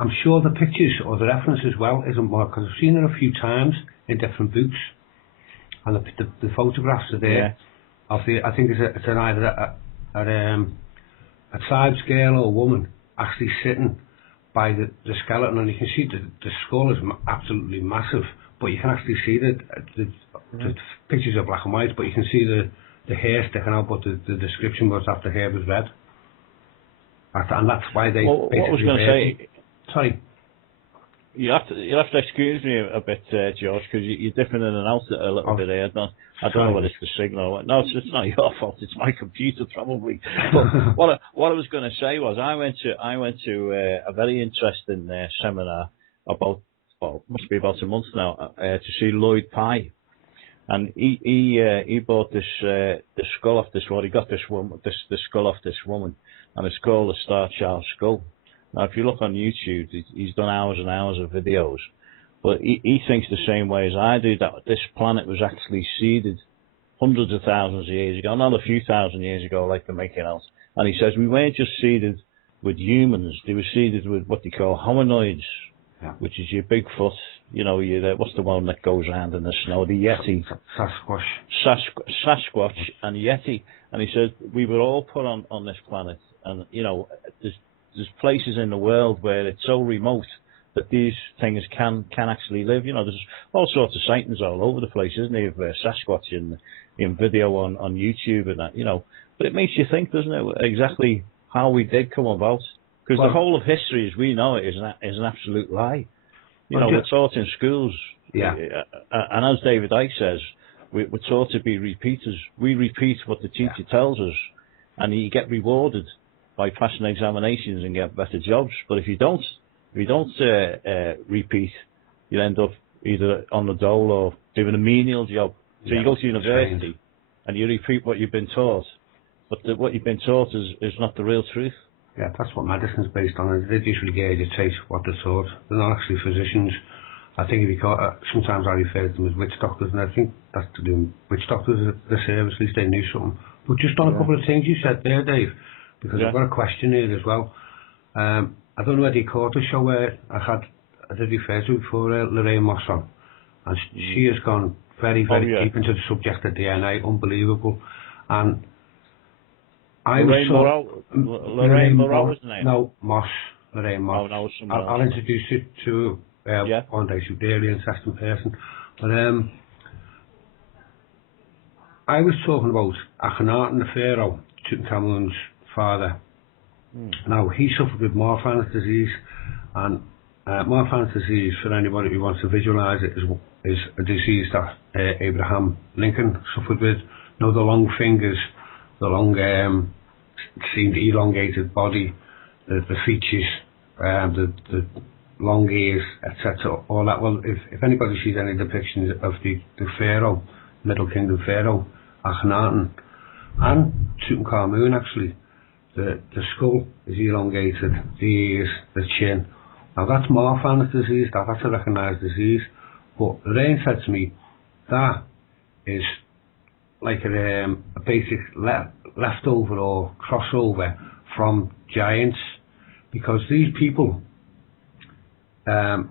I'm sure the pictures or the reference as well isn't more, because I've seen it a few times in different books, and the photographs are there. Of the, I think it's an either a tribes girl or woman actually sitting by the skeleton, and you can see the skull is absolutely massive, but you can actually see the pictures are black and white, but you can see the hair sticking out, but the description was after hair was red. And that's why they. Well, what I was going to say. Sorry. You'll have to excuse me a bit, George, because you're dipping in and out a little bit here. I don't know whether it's the signal. No, it's not your fault. It's my computer probably. But what I was going to say was I went to a very interesting seminar must be about a month now to see Lloyd Pye, and he bought this the skull off this woman. He got the skull off this woman, and it's called the Star Child skull. Now, if you look on YouTube, he's done hours and hours of videos, but he thinks the same way as I do, that this planet was actually seeded hundreds of thousands of years ago, not a few thousand years ago like they're making out. And he says we weren't just seeded with humans, they were seeded with what they call hominoids, which is your Bigfoot, what's the one that goes around in the snow, the Yeti. Sasquatch and Yeti. And he said we were all put on this planet, and, there's places in the world where it's so remote that these things can actually live. There's all sorts of sightings all over the place, isn't there, of Sasquatch in video on YouTube and that, But it makes you think, doesn't it, exactly how we did come about? Because the whole of history, as we know it, is an absolute lie. We're taught in schools. Yeah. And as David Icke says, we're taught to be repeaters. We repeat what the teacher tells us, and you get rewarded by passing examinations and get better jobs. But if you don't repeat, you end up either on the dole or doing a menial job. So you go to university and you repeat what you've been taught, but what you've been taught is not the real truth. Yeah, that's what medicine's based on. They just regurgitate what they're taught. They're not actually physicians. I think sometimes I refer to them as witch doctors, and I think that's to do with witch doctors, the service, at least they knew something. But just on a couple of things you said there, Dave, because I've got a question here as well. I don't know whether you caught the show where I did refer to before, Lorraine Moss on, and she has gone very, very deep into the subject of DNA, unbelievable. And Lorraine Moreau was the name? No, Moss, Lorraine Moss. Oh, no, I'll introduce you to one day, she's a really interesting person. But I was talking about Akhenaten the Pharaoh, Tutankhamun's father. Now, he suffered with Marfan's disease, and Marfan's disease, for anybody who wants to visualise it, is a disease that Abraham Lincoln suffered with. The long fingers, the long, seemed elongated body, the features, the long ears, etc. All that. Well, if anybody sees any depictions of the Pharaoh, Middle Kingdom Pharaoh, Akhenaten, and Tutankhamun actually, the skull is elongated, the ears, the chin. Now that's Marfan's disease, that's a recognised disease. But Lorraine said to me, that is like a basic leftover or crossover from giants, because these people are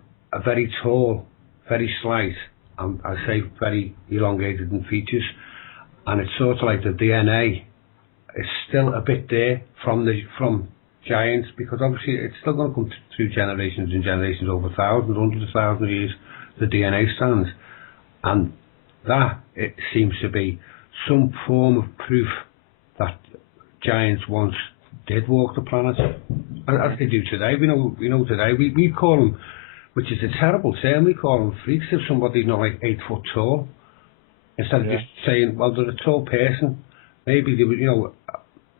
very tall, very slight, and I say very elongated in features, and it's sort of like the DNA is still a bit there from giants, because obviously it's still going to come through generations and generations, over thousands, hundreds of thousands of years, the DNA stands, and that, it seems to be some form of proof that giants once did walk the planet, as they do today. We know today, we call them, which is a terrible term, we call them freaks if somebody's not like 8 foot tall, instead of just saying, well, they're a tall person. Maybe there were,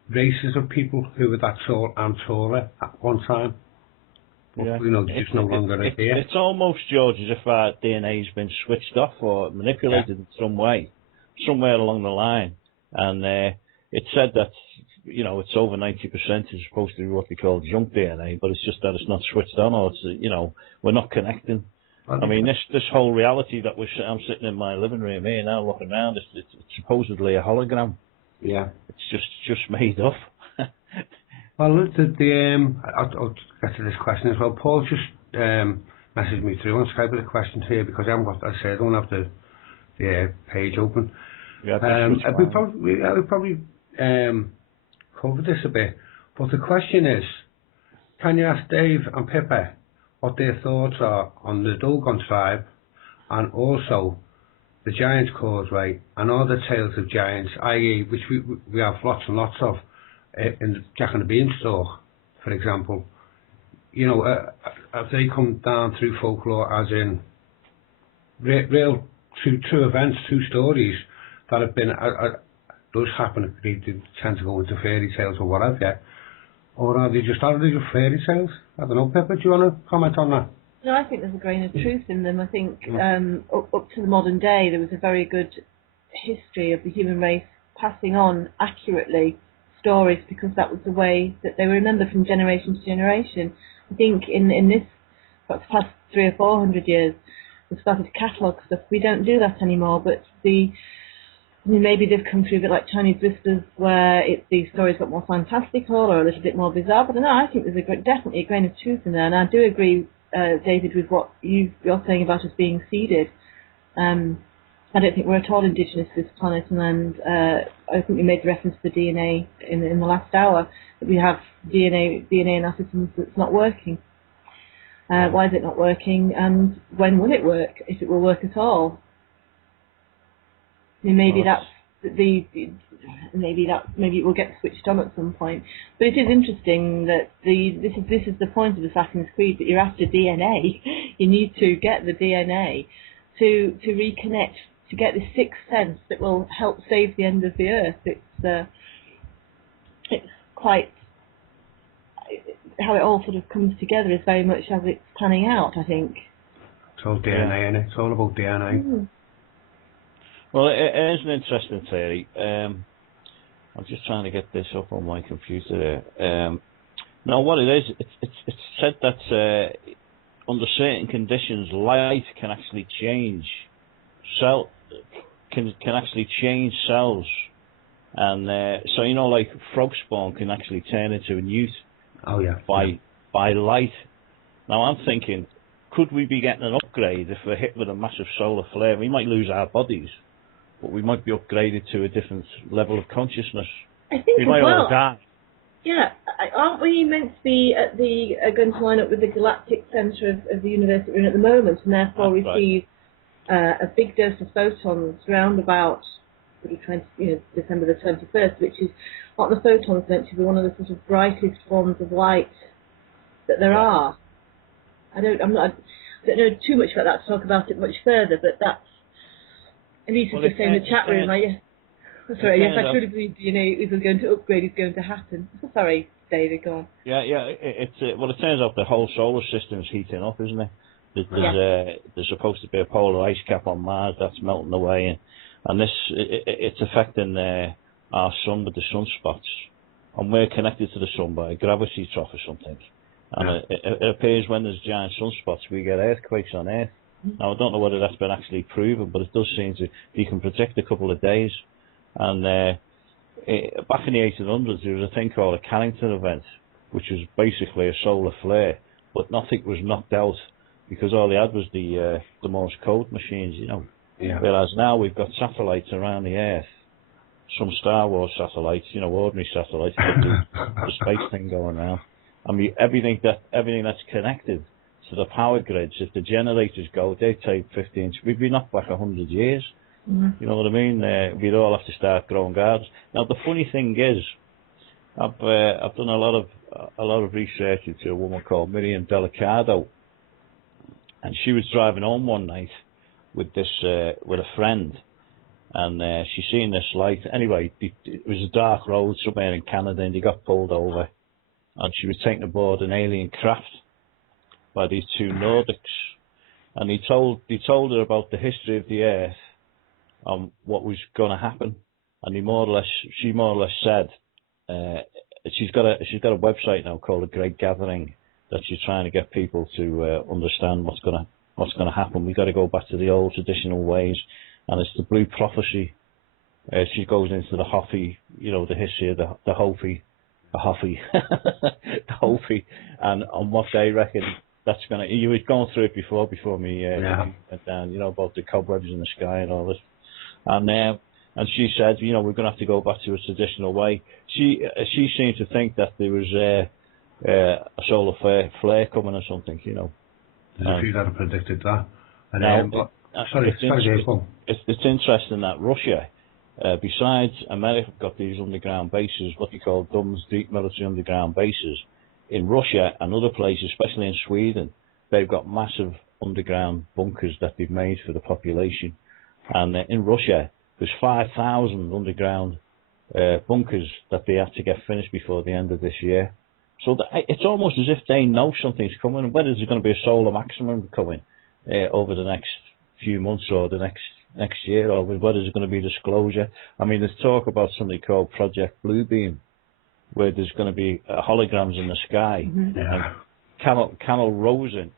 races of people who were that tall and taller at one time. But, just no longer here. It's almost, George, as if our DNA's been switched off or manipulated in some way, somewhere along the line. And it's said that it's over 90% is supposed to be what we call junk DNA, but it's just that it's not switched on, or it's, we're not connecting. I mean, this whole reality that I'm sitting in my living room here now, looking around, it's supposedly a hologram. Yeah. It's just made up. Well, I'll get to this question as well. Paul just messaged me through on Skype with a question here, because I haven't got, I don't have the page open. Yeah, we probably covered this a bit, but the question is, can you ask Dave and Pippa what their thoughts are on the Dogon tribe, and also the Giants Causeway, and all the tales of giants, i.e. which we have lots and lots of in the Jack and the Beanstalk, for example. Have they come down through folklore, as in real true events, true stories that have been does happen? They tend to go into fairy tales or whatever, or are they just fairy tales? I don't know. Pippa, do you want to comment on that? No, I think there's a grain of truth in them. I think up to the modern day, there was a very good history of the human race passing on accurately stories, because that was the way that they were remembered from generation to generation. I think in this, perhaps past 300 or 400 years, we've started to catalogue stuff. We don't do that anymore, but maybe they've come through a bit like Chinese whispers, where these stories got more fantastical or a little bit more bizarre. But no, I think there's definitely a grain of truth in there, and I do agree, David, with what you're saying about us being seeded. I don't think we're at all indigenous to this planet, and I think we made the reference to the DNA in the last hour, that we have DNA in our systems that's not working. Why is it not working, and when will it work, if it will work at all? I mean, maybe maybe it will get switched on at some point. But it is interesting that this is the point of Assassin's Creed, that you're after DNA. You need to get the DNA to reconnect, to get this sixth sense that will help save the end of the earth. It's quite, how it all sort of comes together is very much as it's panning out, I think. It's all DNA, and it's all about DNA. Mm. Well, it is an interesting theory. I'm just trying to get this up on my computer there. Now, what it is, it's said that under certain conditions, light can actually change can actually change cells, and so like frog spawn can actually turn into a newt. Oh yeah. By light. Now I'm thinking, could we be getting an upgrade if we're hit with a massive solar flare? We might lose our bodies, but we might be upgraded to a different level of consciousness. I think we might all die. Yeah, aren't we meant to be going to line up with the galactic centre of the universe that we're in at the moment, and therefore receive a big dose of photons round about December the 21st, which is what the photons meant to be one of the sort of brightest forms of light that there are. I don't know too much about that to talk about it much further, but that's, at least it's in the chat room. Sorry, yes, I truly believe DNA is going to upgrade, is going to happen. Sorry, David, go on. Yeah, it turns out the whole solar system's heating up, isn't it? There's supposed to be a polar ice cap on Mars that's melting away, and it's affecting our sun with the sunspots, and we're connected to the sun by a gravity trough or something. And it appears when there's giant sunspots, we get earthquakes on Earth. Now, I don't know whether that's been actually proven, but it does seem to, you can predict a couple of days. And back in the 1800s, there was a thing called a Carrington event, which was basically a solar flare, but nothing was knocked out, because all they had was the Morse code machines, Yeah. Whereas now we've got satellites around the Earth, some Star Wars satellites, ordinary satellites, the space thing going around. I mean, everything that's connected to the power grids, if the generators go, they take 15. We'd be knocked back 100 years. Mm-hmm. You know what I mean? We'd all have to start growing gardens. Now, the funny thing is, I've done a lot of research into a woman called Miriam Delicado, and she was driving home one night with a friend, and she seen this light. Anyway, it was a dark road somewhere in Canada, and they got pulled over, and she was taken aboard an alien craft by these two Nordics, and he told her about the history of the Earth, what was going to happen, and she more or less said she's got a website now called The Great Gathering that she's trying to get people to understand what's gonna happen. We've got to go back to the old traditional ways, and it's the Blue Prophecy. She goes into the Hofi, the history of the Hofi, the Hofi, and on what they reckon that's gonna. You were going through it before me went down, about the cobwebs in the sky and all this, and she said, we're gonna have to go back to a traditional way. She seemed to think that there was a solar flare coming or something, There's a few that have predicted that. And, it's interesting that Russia, besides America, got these underground bases, what they call DUMS, deep military underground bases. In Russia and other places, especially in Sweden, they've got massive underground bunkers that they've made for the population. And in Russia, there's 5,000 underground bunkers that they have to get finished before the end of this year. So it's almost as if they know something's coming. Whether there's going to be a solar maximum coming over the next few months or the next year, or whether there's going to be disclosure. I mean, there's talk about something called Project Bluebeam, where there's going to be holograms in the sky. Mm-hmm. Yeah. Camille Rosen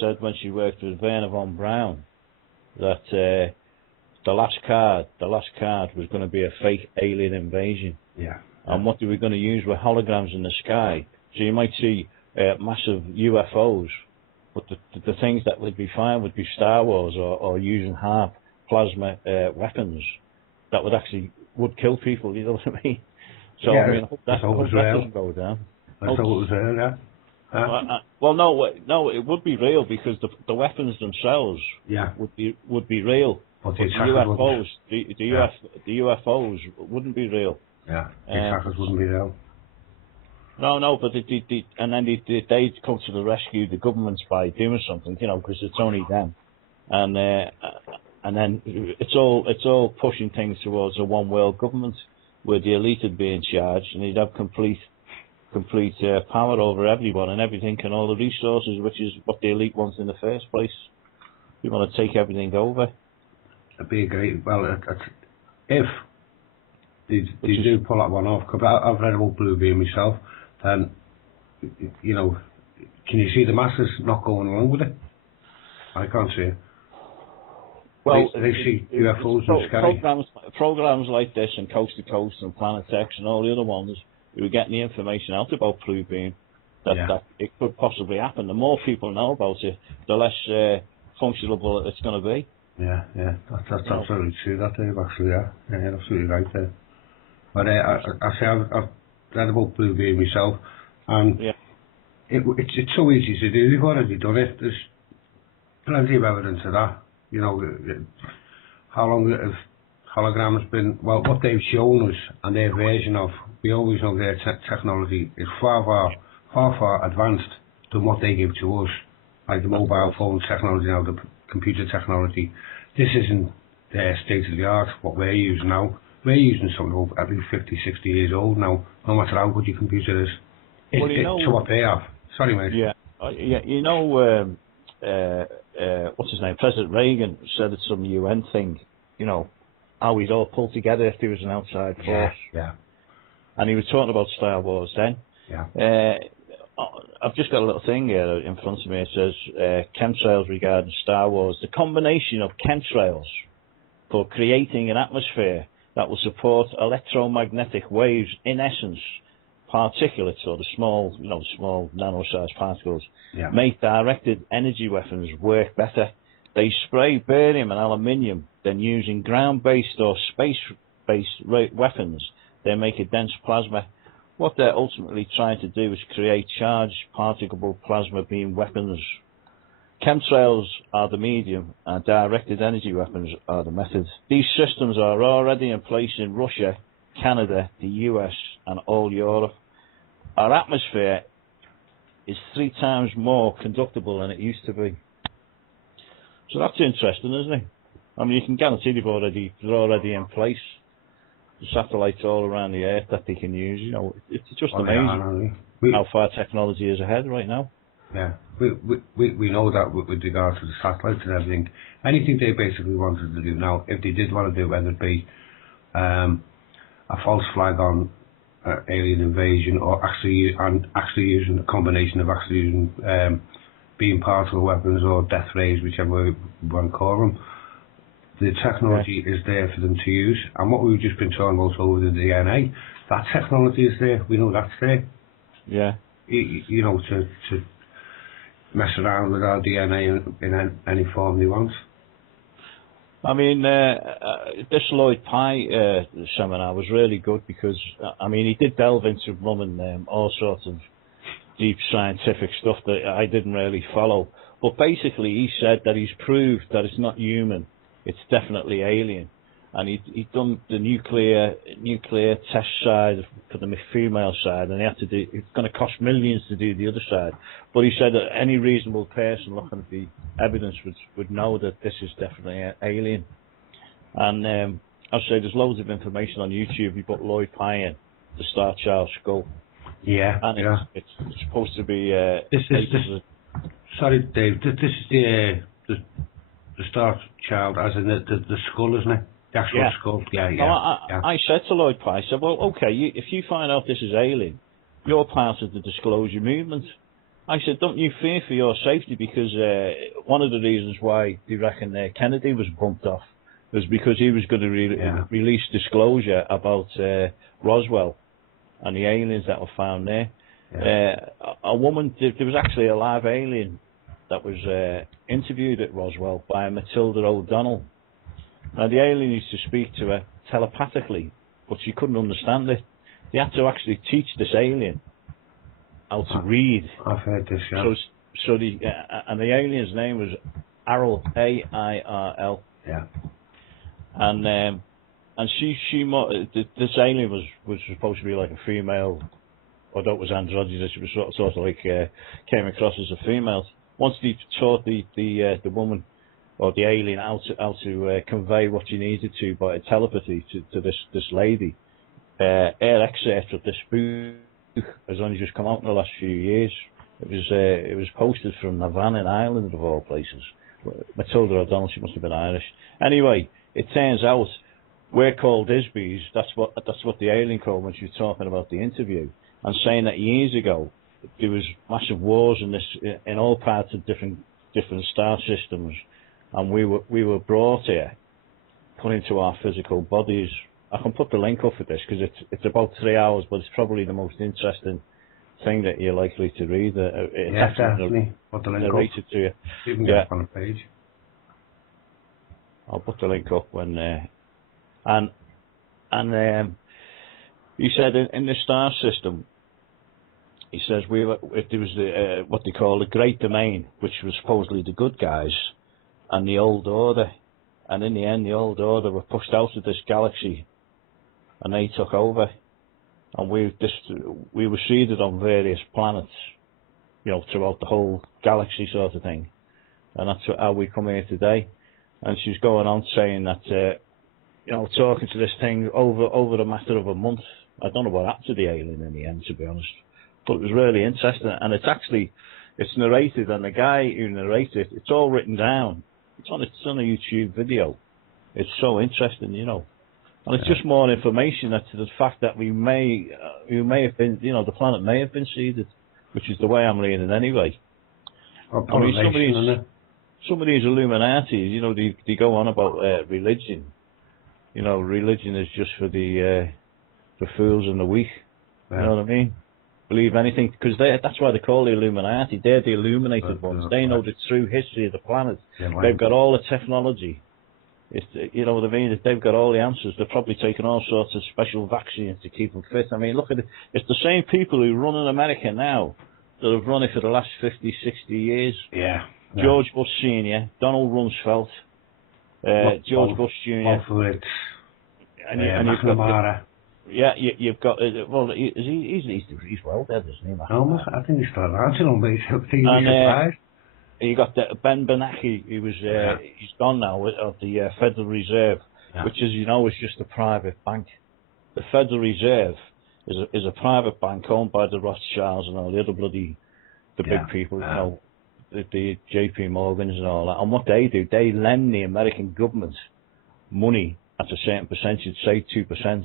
said when she worked with Werner von Braun that the last card was going to be a fake alien invasion. Yeah. And what they were going to use were holograms in the sky. So you might see massive UFOs, but the things that would be fine would be Star Wars or using HARP plasma weapons that would kill people, you know what I mean? So I mean, I hope that doesn't go down. I thought it was real, yeah. Well, no, it would be real because the weapons themselves would be real. But the UFOs wouldn't be real. Yeah, the attackers wouldn't be real. No, but they'd come to the rescue, the governments, by doing something, because it's only them, and then it's all pushing things towards a one world government where the elite would be in charge and they'd have complete power over everyone and everything and all the resources, which is what the elite wants in the first place. We want to take everything over. It'd be great. Well, if they do pull that one off, because I've read about Bluebeam myself, then, can you see the masses not going along with it? I can't see it. Well, they see UFOs in the sky. Programs like this and Coast to Coast and PlanetX and all the other ones, we were getting the information out about Bluebeam that it could possibly happen. The more people know about it, the less functional it's going to be. Yeah, that's absolutely true, that Dave, actually, yeah. You're absolutely right there. But I've read about Bluebeam myself, and it's so easy to do. They've already done it. There's plenty of evidence of that. How long have holograms been? Well, what they've shown us and their version of, we always know their technology is far advanced than what they give to us, like the mobile phone technology now, the computer technology. This isn't their state of the art, what we're using now. We're using something over at least 50, 60 years old now, no matter how good your computer is. To what they have. Sorry, mate. Yeah, what's his name? President Reagan said at some UN thing, how we'd all pull together if there was an outside force. Yeah. And he was talking about Star Wars then. Yeah. I've just got a little thing here in front of me. It says chemtrails regarding Star Wars. The combination of chemtrails for creating an atmosphere that will support electromagnetic waves, in essence, particulates or the small nano-sized particles, make directed energy weapons work better. They spray barium and aluminium, then using ground-based or space-based weapons, they make a dense plasma. What they're ultimately trying to do is create charged particle plasma beam weapons. Chemtrails are the medium and directed energy weapons are the method. These systems are already in place in Russia, Canada, the US and all Europe. Our atmosphere is 3 times more conductible than it used to be. So that's interesting, isn't it? I mean, you can guarantee they're already in place. The satellites all around the Earth that they can use. It's just amazing how far technology is ahead right now. Yeah, we know that with regard to the satellites and everything. Anything they basically wanted to do now, if they did want to do, whether it be a false flag on alien invasion, or actually using a combination of actually using being particle weapons or death rays, whichever you want to call them. The technology is there for them to use, and what we've just been talking about over the DNA, that technology is there. We know that's there. Yeah. You know, to mess around with our DNA in any form they want. I mean, this Lloyd Pye seminar was really good because, I mean, he did delve into running all sorts of deep scientific stuff that I didn't really follow. But basically, he said that he's proved that it's not human, it's definitely alien. And he'd done the nuclear test side for the female side, and it's going to cost millions to do the other side. But he said that any reasonable person looking at the evidence would know that this is definitely alien. And I'll say there's loads of information on YouTube. You put Lloyd Pye in, the Star Child skull. Yeah, and it's supposed to be. Sorry, Dave. This is the Star Child, as in the skull, isn't it? The actual skull. Yeah. I said to Lloyd Pye, I said, well, okay, if you find out this is alien, you're part of the disclosure movement. I said, don't you fear for your safety? Because one of the reasons why they reckon Kennedy was bumped off was because he was going to release disclosure about Roswell and the aliens that were found there. Yeah. A woman, there was actually a live alien that was interviewed at Roswell by Matilda O'Donnell. Now, the alien used to speak to her telepathically, but she couldn't understand it. They had to actually teach this alien how to read. I've heard this, yeah. And the alien's name was Airl, A-I-R-L. Yeah. And this alien was supposed to be like a female, although it was androgynous. It was sort of like came across as a female. Once they taught the woman or the alien how to convey what she needed to by telepathy to this lady, her excerpt of this book has only just come out in the last few years. It was posted from Navan in Ireland, of all places. Matilda O'Donnell, she must have been Irish. Anyway, it turns out we're called Isbies. That's what the alien called when she was talking about the interview, and saying that years ago there was massive wars in all parts of different star systems, and we were brought here, put into our physical bodies. I can put the link up for this because it's about 3 hours, but it's probably the most interesting thing that you're likely to read. Definitely. Put the link narrated up. to you. You can get it on a page. I'll put the link up when. And he said in the star system, he says there was what they call the Great Domain, which was supposedly the good guys, and the Old Order, and in the end the Old Order were pushed out of this galaxy, and they took over, and we were seeded on various planets, throughout the whole galaxy sort of thing, and that's how we come here today. And she's going on saying that, talking to this thing over a matter of a month. I don't know what happened to the alien in the end, to be honest. But it was really interesting. And it's narrated, and the guy who narrated it, it's all written down. It's on a YouTube video. It's so interesting, And it's just more information to the fact that we may have been, the planet may have been seeded, which is the way I'm reading anyway. I mean, some of these Illuminati, they go on about religion. Religion is just for the fools and the weak. Yeah. You know what I mean? Believe anything, because that's why they call the Illuminati. They're the illuminated ones. They know the true history of the planet. They've got all the technology. You know what I mean? They've got all the answers. They're probably taking all sorts of special vaccines to keep them fit. I mean, look at it. It's the same people who run in America now that have run it for the last 50, 60 years. Yeah. George Bush Sr., Donald Rumsfeld, George Bush Jr. McNamara. You've got he's well dead, isn't he? I think he's still around, but he's you got Ben Bernanke, who was he's gone now of the Federal Reserve, which is is just a private bank. The Federal Reserve is a private bank owned by the Rothschilds and all the other big people, the JP Morgans and all that. And what they do, they lend the American government money at a certain percentage, say 2%,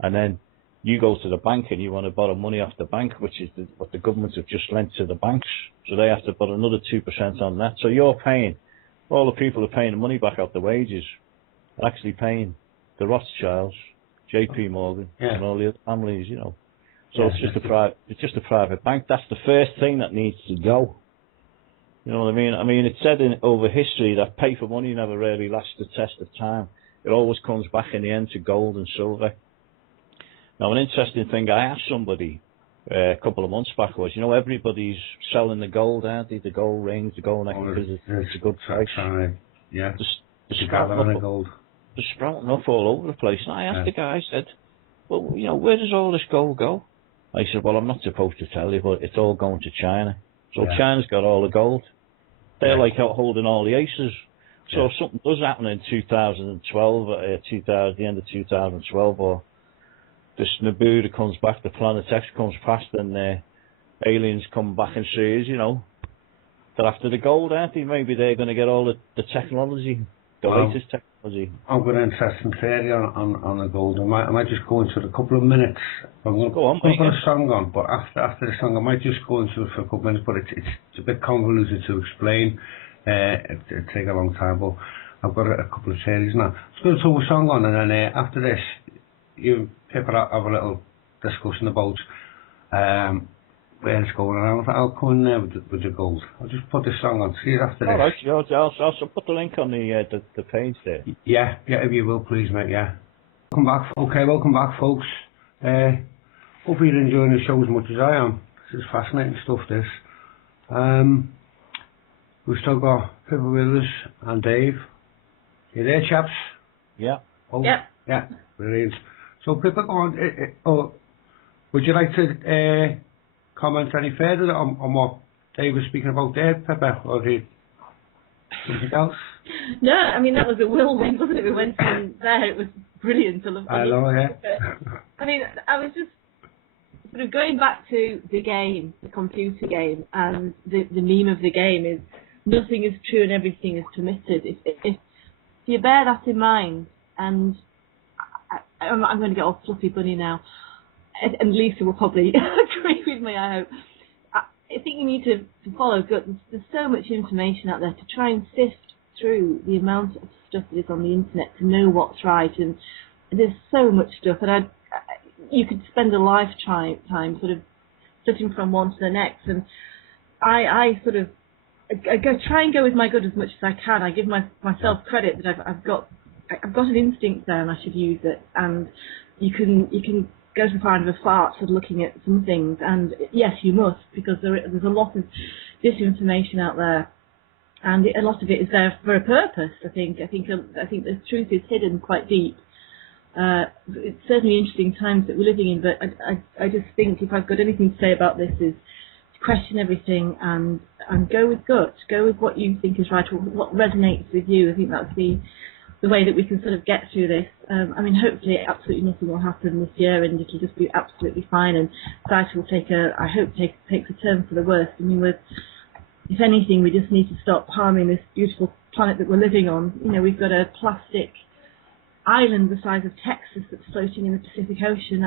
and then you go to the bank and you want to borrow money off the bank, which is what the government have just lent to the banks, so they have to put another 2% on that. So you're paying, all the people who are paying the money back off the wages are actually paying the Rothschilds, JP Morgan, and all the other families, you know. So it's just a private bank. That's the first thing that needs to go. You know what I mean? I mean, it's said over history that paper money never really lasts the test of time. It always comes back in the end to gold and silver. Now, an interesting thing I asked somebody a couple of months back was, you know, everybody's selling the gold, aren't they? The gold rings, the gold necklaces, it's a good price. Yeah. They're sprouting up all over the place. And I asked the guy, I said, well, you know, where does all this gold go? I said, well, I'm not supposed to tell you, but it's all going to China. So China's got all the gold. They're like out holding all the aces. So if something does happen in 2012, the end of 2012, or this Naboo that comes back, the PlanetX comes past, and aliens come back and says, you know, they're after the gold, aren't they? Maybe they're going to get all the technology, the latest technology. I've got an interesting theory on the gold. I might just go into it a couple of minutes. I'm going to go on, put a song on, but after the song I might just go into it for a couple of minutes, but it's a bit convoluted to explain. It'll take a long time, but I've got a couple of theories now. Let's go to a song on, and then after this, you and Pippa have a little discussion about where it's going, and I'll come in there with the gold. I'll just put this song on. See you after this. All right, I'll put the link on the page there. Yeah, if you will, please, mate. Yeah. Welcome back. Okay, welcome back, folks. Hope you're enjoying the show as much as I am. This is fascinating stuff. This. We've still got Pippa with us and Dave. You there, chaps? Yeah. Oh, yeah. Brilliant. So, Pippa, go on. Would you like to comment any further on what Dave was speaking about there, Pippa, or something else? No, I mean, that was a whirlwind, wasn't it? We went from there, it was brilliant. I know, yeah. I mean, I was just sort of going back to the game, the computer game, and the meme of the game is nothing is true and everything is permitted. If you bear that in mind, and I'm going to get all fluffy bunny now, and Lisa will probably agree with me, I hope. I think you need to follow good. There's so much information out there to try and sift through the amount of stuff that is on the internet to know what's right, and there's so much stuff, and you could spend a lifetime sort of flitting from one to the next, and I try and go with my good as much as I can. I give myself credit that I've got an instinct there, and I should use it. And you can go to the point of a fart sort of looking at some things, and yes, you must, because there's a lot of disinformation out there, and a lot of it is there for a purpose. I think the truth is hidden quite deep. It's certainly interesting times that we're living in, but I just think if I've got anything to say about this is to question everything and go with gut, go with what you think is right, or what resonates with you. I think that's the way that we can sort of get through this. I mean, hopefully absolutely nothing will happen this year, and it'll just be absolutely fine, and society will takes a turn for the worst. I mean, if anything, we just need to stop harming this beautiful planet that we're living on. You know, we've got a plastic island the size of Texas that's floating in the Pacific Ocean.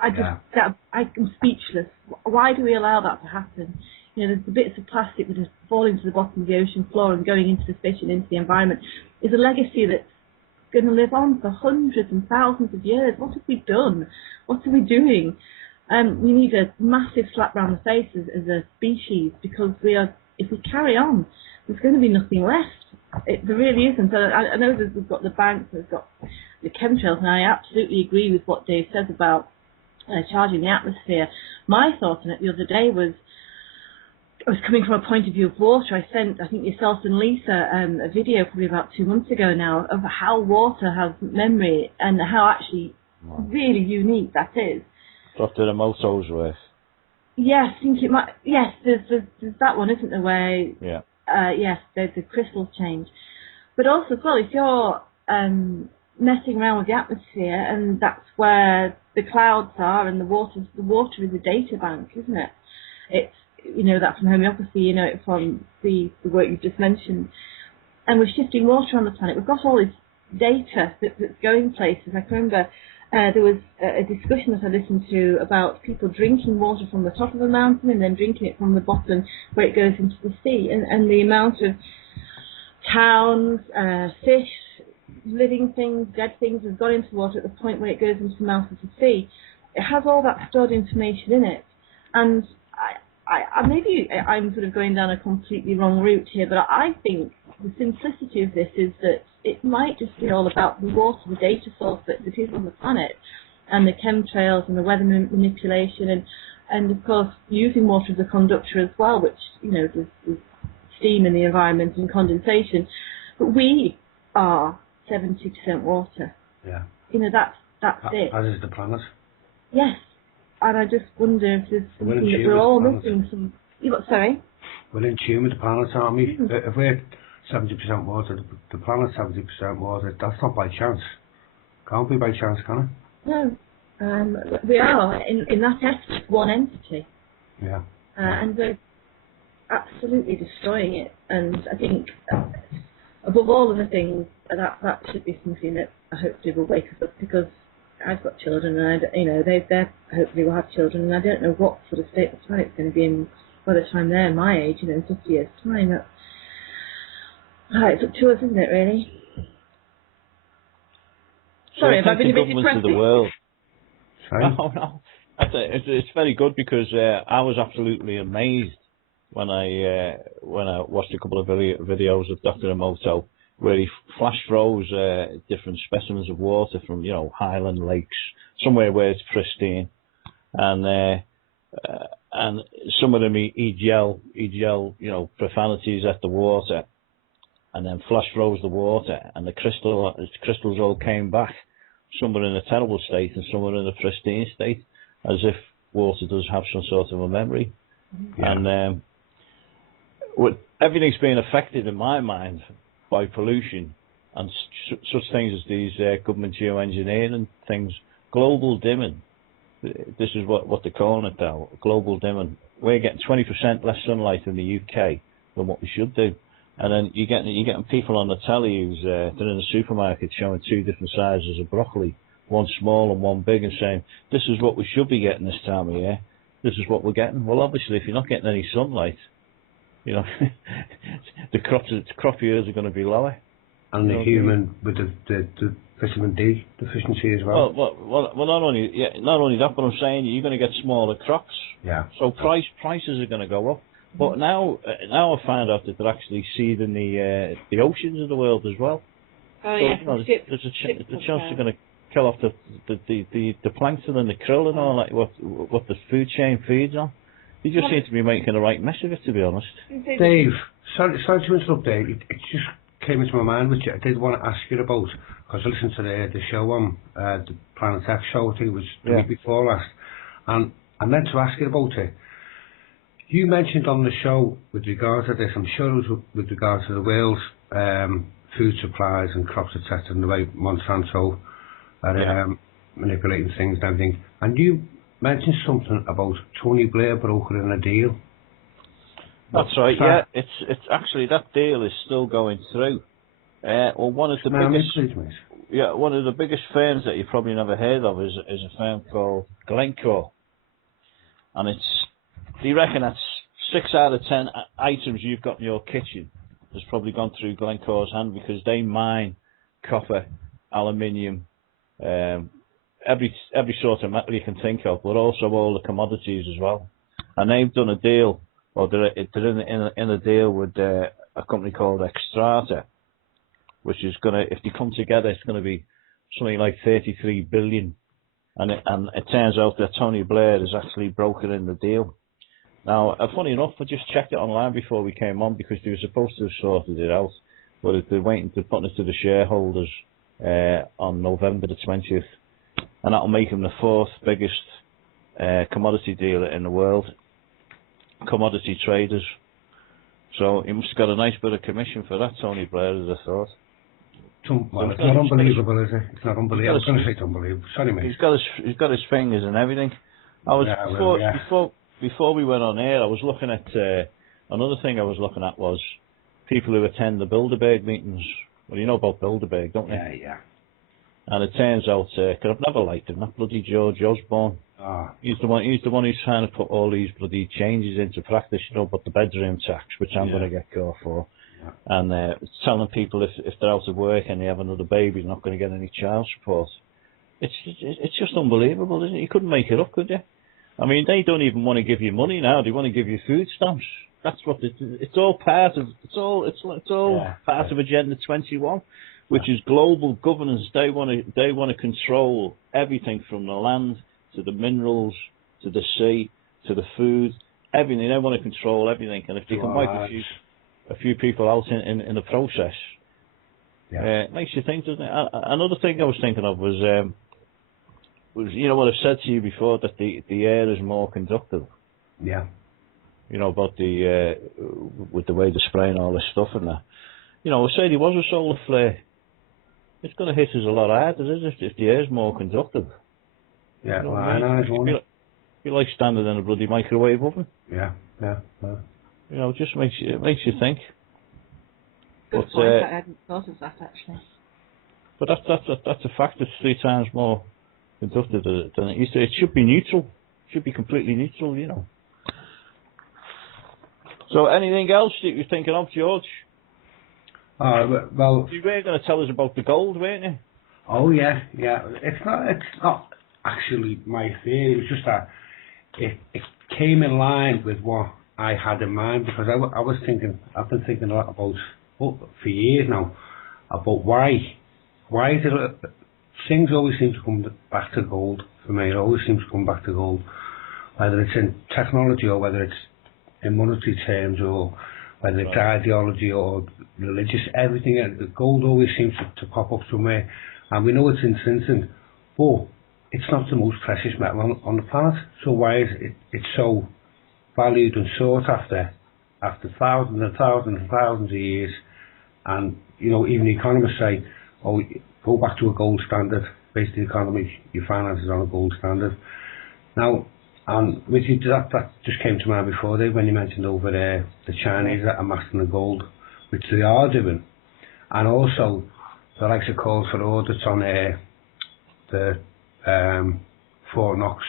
I'm speechless. Why do we allow that to happen? You know, the bits of plastic that are falling to the bottom of the ocean floor and going into the fish and into the environment is a legacy that's going to live on for hundreds and thousands of years. What have we done? What are we doing? We need a massive slap round the face as a species, because if we carry on, there's going to be nothing left. There really isn't. I know that we've got the banks, we've got the chemtrails, and I absolutely agree with what Dave says about charging the atmosphere. My thought on it the other day was, I was coming from a point of view of water. I sent, I think, yourself and Lisa a video probably about 2 months ago now of how water has memory and how actually really unique that is. Dr. Emoto's worth. Yes, I think it might. Yes, there's that one, isn't there? Where yes, the crystals change. But also, as well, if you're messing around with the atmosphere, and that's where the clouds are, and the water is a data bank, isn't it? It's, you know that from homeopathy, you know it from the work you've just mentioned. And we're shifting water on the planet. We've got all this data that's going places. I can remember there was a discussion that I listened to about people drinking water from the top of a mountain and then drinking it from the bottom where it goes into the sea, and the amount of towns, fish, living things, dead things have gone into water at the point where it goes into the mouth of the sea. It has all that stored information in it, and maybe I'm sort of going down a completely wrong route here, but I think the simplicity of this is that it might just be all about the water, the data source that is on the planet, and the chemtrails and the weather manipulation, and of course using water as a conductor as well, which, you know, there's steam in the environment and condensation. But we are 70% water. Yeah. You know, that's it. As is the planet. Yes. And I just wonder if there's something that we're all missing. Sorry? We're in tune with the planet, aren't we? If we're 70% water, the planet's 70% water. That's not by chance. Can't be by chance, can it? No. We are in that essence one entity. Yeah. And we're absolutely destroying it. And I think above all other things, that should be something that hopefully will wake us up, because I've got children, and they hopefully will have children, and I don't know what sort of state the planet's going to be in by the time they're my age, in 50 years' time. It's up to us, isn't it, really? Sorry, have I been a bit depressing? Of the world. Sorry? No. It's very good, because I was absolutely amazed when I watched a couple of videos of Dr. Emoto, where he flash froze different specimens of water from, highland lakes, somewhere where it's pristine, and some of them he'd yell, profanities at the water, and then flash froze the water, and the crystals all came back. Some were in a terrible state, and some were in a pristine state, as if water does have some sort of a memory. Yeah. And everything's being affected, in my mind, by pollution and such things as these government geoengineering things. Global dimming. This is what they're calling it now. Global dimming. We're getting 20% less sunlight in the UK than what we should do. And then you're getting people on the telly who's they're in the supermarket showing two different sizes of broccoli, one small and one big, and saying, this is what we should be getting this time of year. This is what we're getting. Well, obviously, if you're not getting any sunlight, the crop yields are going to be lower. And the human with the vitamin D deficiency as well. Well, not only that, but I'm saying you're going to get smaller crops. Yeah. So prices are going to go up. But now I found out that they're actually seeding the oceans of the world as well. Oh, so, yeah. There's a chance they're going to kill off the plankton and the krill and all that, what the food chain feeds on. They just seem to be making the right mess of it, to be honest. Dave, sorry to interrupt, Dave. It just came into my mind, which I did want to ask you about, because I listened to the show on the PlanetX show, I think it was the week before last, and I meant to ask you about it. You mentioned on the show, with regard to this, I'm sure it was with regard to the world's food supplies and crops, etc., and the way Monsanto are manipulating things and everything, and you mentioned something about Tony Blair brokering a deal. That's right. Yeah, it's actually, that deal is still going through. One of the biggest firms that you probably never heard of is a firm called Glencore, and they reckon that's 6 out of 10 items you've got in your kitchen has probably gone through Glencore's hand, because they mine copper, aluminium, every sort of metal you can think of, but also all the commodities as well. And they've done a deal, or they're in a deal with a company called Extrata, which is going to, if they come together, it's going to be something like 33 billion. And it turns out that Tony Blair is actually brokering the deal. Now, funny enough, I just checked it online before we came on, because they were supposed to have sorted it out, but they're waiting to put it to the shareholders on November the 20th. And that'll make him the 4th biggest commodity dealer in the world, commodity traders. So he must have got a nice bit of commission for that, Tony Blair, as I thought. Well, it's not unbelievable, is it? It's not unbelievable. I was going to say it's unbelievable. Sorry, mate. He's got his fingers and everything. Before we went on air, I was looking at another thing. I was looking at was people who attend the Bilderberg meetings. Well, you know about Bilderberg, don't you? Yeah. And it turns out, because I've never liked him, that bloody George Osborne. He's the one who's trying to put all these bloody changes into practice, you know, about the bedroom tax, which I'm going to get caught for. Yeah. And telling people if they're out of work and they have another baby, they're not going to get any child support. It's just unbelievable, isn't it? You couldn't make it up, could you? I mean, they don't even want to give you money now. They want to give you food stamps. That's what it's all part of. It's all part of Agenda 21, which is global governance. They want to control everything from the land to the minerals to the sea to the food, everything. They want to control everything, and if they can wipe a few people out in the process, it makes you think, doesn't it? Another thing I was thinking of was you know what I've said to you before, that the air is more conductive. Yeah. You know, about with the way they're spraying all this stuff and that. You know, say there was a solar flare, it's going to hit us a lot harder, isn't it, if the air's more conductive? Yeah, you know well, I know it's one. You're like standing in a bloody microwave oven. Yeah. You know, it just makes you think. Good point, I hadn't thought of that, actually. But that's a fact. It's 3 times more conductive than it used to. It should be neutral. It should be completely neutral, you know. So anything else that you're thinking of, George? Well, you were going to tell us about the gold, weren't you? Oh yeah. It's not actually my theory. It was just that it came in line with what I had in mind, because I've been thinking a lot about for years now about why is it things always seem to come back to gold for me. It always seems to come back to gold, whether it's in technology or whether it's in monetary terms, or whether it's ideology or religious, everything. The gold always seems to pop up somewhere, and we know it's intrinsic, but it's not the most precious metal on the planet. So why is it's so valued and sought after thousands and thousands and thousands of years? And you know, even the economists say, "Oh, go back to a gold standard." Basically, the economy, your finances on a gold standard. Now, and with you, that just came to mind before, Dave, when you mentioned over there the Chinese that are amassing the gold, which they are doing, and also the likes of calls for audits on the Fort Knox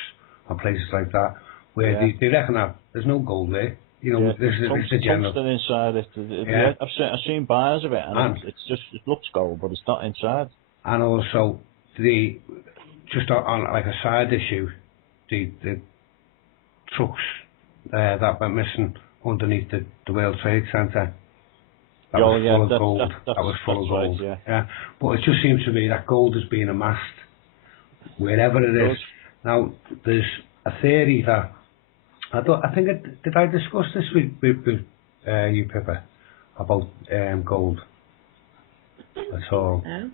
and places like that, where they reckon that there's no gold there. You know, this is the general. Tungsten inside it. I've seen buyers of it, and it looks gold, but it's not inside. And also, just on like a side issue, the trucks that went missing underneath the World Trade Center. That was full of gold. That was full of gold. Right, yeah. But it just seems to me that gold is being amassed wherever it is. Now, there's a theory that did I discuss this with you, Pippa, about gold at all? No.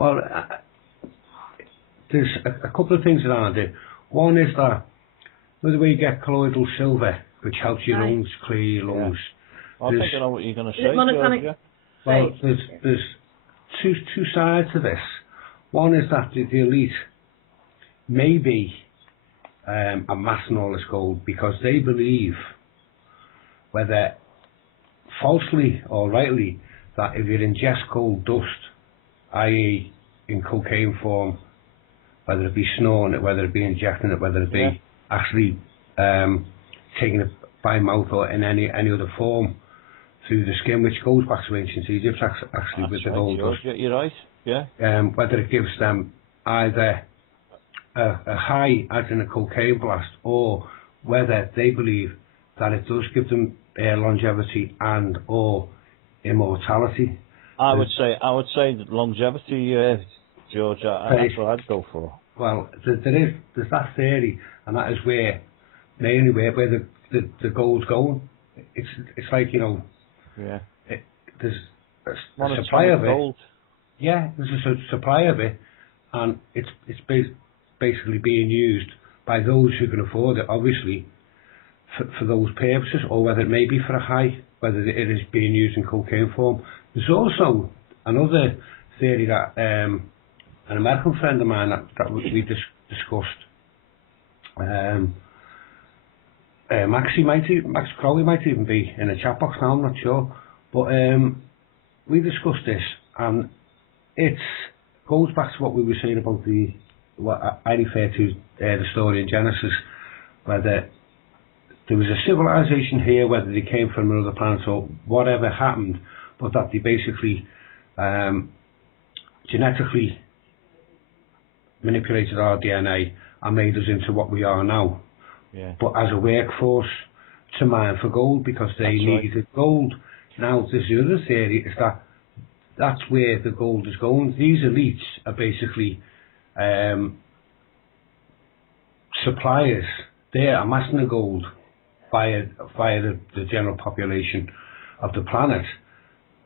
Well, there's a couple of things that I do. One is that the way you get colloidal silver, which helps your lungs, clear your lungs. I think I know what you're going to say. George, well, there's two sides to this. One is that the elite may be amassing all this gold because they believe, whether falsely or rightly, that if you ingest gold dust, i.e. in cocaine form, whether it be snorting it, whether it be injecting it, whether it be actually taking it by mouth or in any other form through the skin, which goes back to ancient Egypt actually. That's with the gold dust. You're right, yeah. Whether it gives them either a high, as in a cocaine blast, or whether they believe that it does give them longevity and or immortality. I would say that longevity, George. That's what I'd go for. Well, there's that theory, and that is mainly where the gold's going. It's like, you know, there's a supply of it. Gold. Yeah, there's a supply of it, and it's basically being used by those who can afford it, obviously, for those purposes, or whether it may be for a high, whether it is being used in cocaine form. There's also another theory that an American friend of mine that we discussed, Max Crowley might even be in the chat box now, I'm not sure, but we discussed this, and it's goes back to what we were saying about what I refer to the story in Genesis, whether there was a civilization here, whether they came from another planet or whatever happened, but that they basically genetically manipulated our DNA and made us into what we are now. Yeah. But as a workforce to mine for gold, because they needed gold. Now, there's the other theory, is that that's where the gold is going. These elites are basically suppliers. They're amassing the gold via the general population of the planet,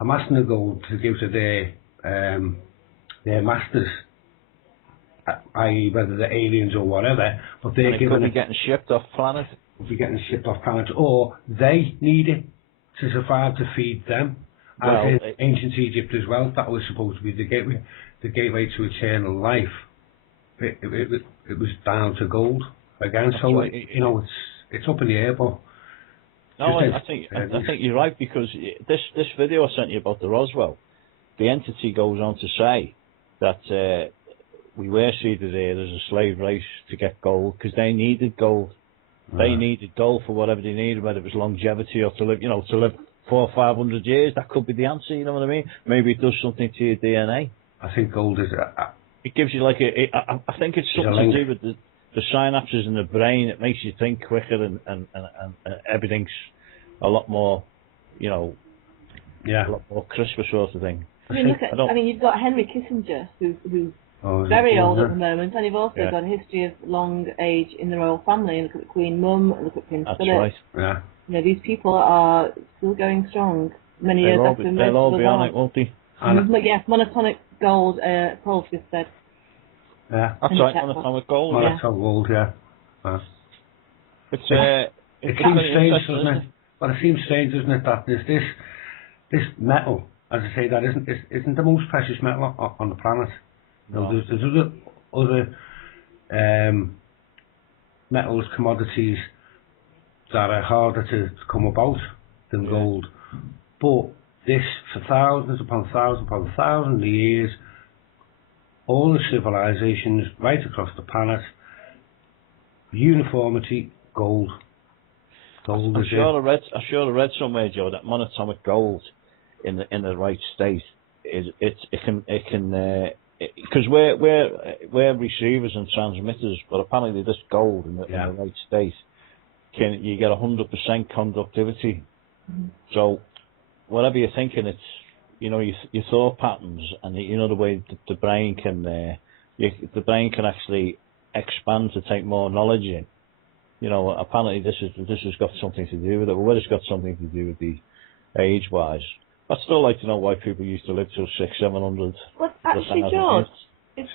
amassing the gold to give to their masters, i.e. whether they're aliens or whatever, but they're giving it, getting shipped off planet. Be getting shipped off planet, or they need it to survive to feed them. As in ancient Egypt as well, that was supposed to be the gateway to eternal life. It was down to gold again. That's so right. It's up in the air, but no, I think you're right, because this video I sent you about the Roswell, the entity goes on to say that we were seeded here as a slave race to get gold because they needed gold. They needed gold for whatever they needed, whether it was longevity or to live 400 or 500 years. That could be the answer. You know what I mean? Maybe it does something to your DNA. I think gold is. It gives you I think it's something to do with the synapses in the brain. It makes you think quicker and everything's a lot more, a lot more crisper sort of thing. I mean, you've got Henry Kissinger, who's very old at the moment, and you've also got a history of long age in the royal family. And look at the Queen Mum, and look at Prince Philip. Right. Yeah. These people are still going strong. Many years after most they'll all be on it, won't they? Yes, monotonic gold. Paul just said. Yeah, that's right. Monotonic gold. Monotonic gold. Yeah. It seems strange, doesn't it? Well, it seems strange, doesn't it, that there's this metal, as I say, that isn't the most precious metal on the planet. No. There's other metals, commodities that are harder to come about than gold. But this, for thousands upon thousands of years, all the civilizations right across the planet, uniformity, gold. Gold I'm sure I read somewhere, Joe, that monatomic gold in the right state it can because we're receivers and transmitters, but apparently this gold in the right state you get 100% conductivity. Mm-hmm. So whatever you're thinking, it's your thought patterns and the way the brain can the brain can actually expand to take more knowledge in. Apparently this has got something to do with it. Well, it's got something to do with the age-wise. I'd still like to know why people used to live till 600-700. Well, actually, George, is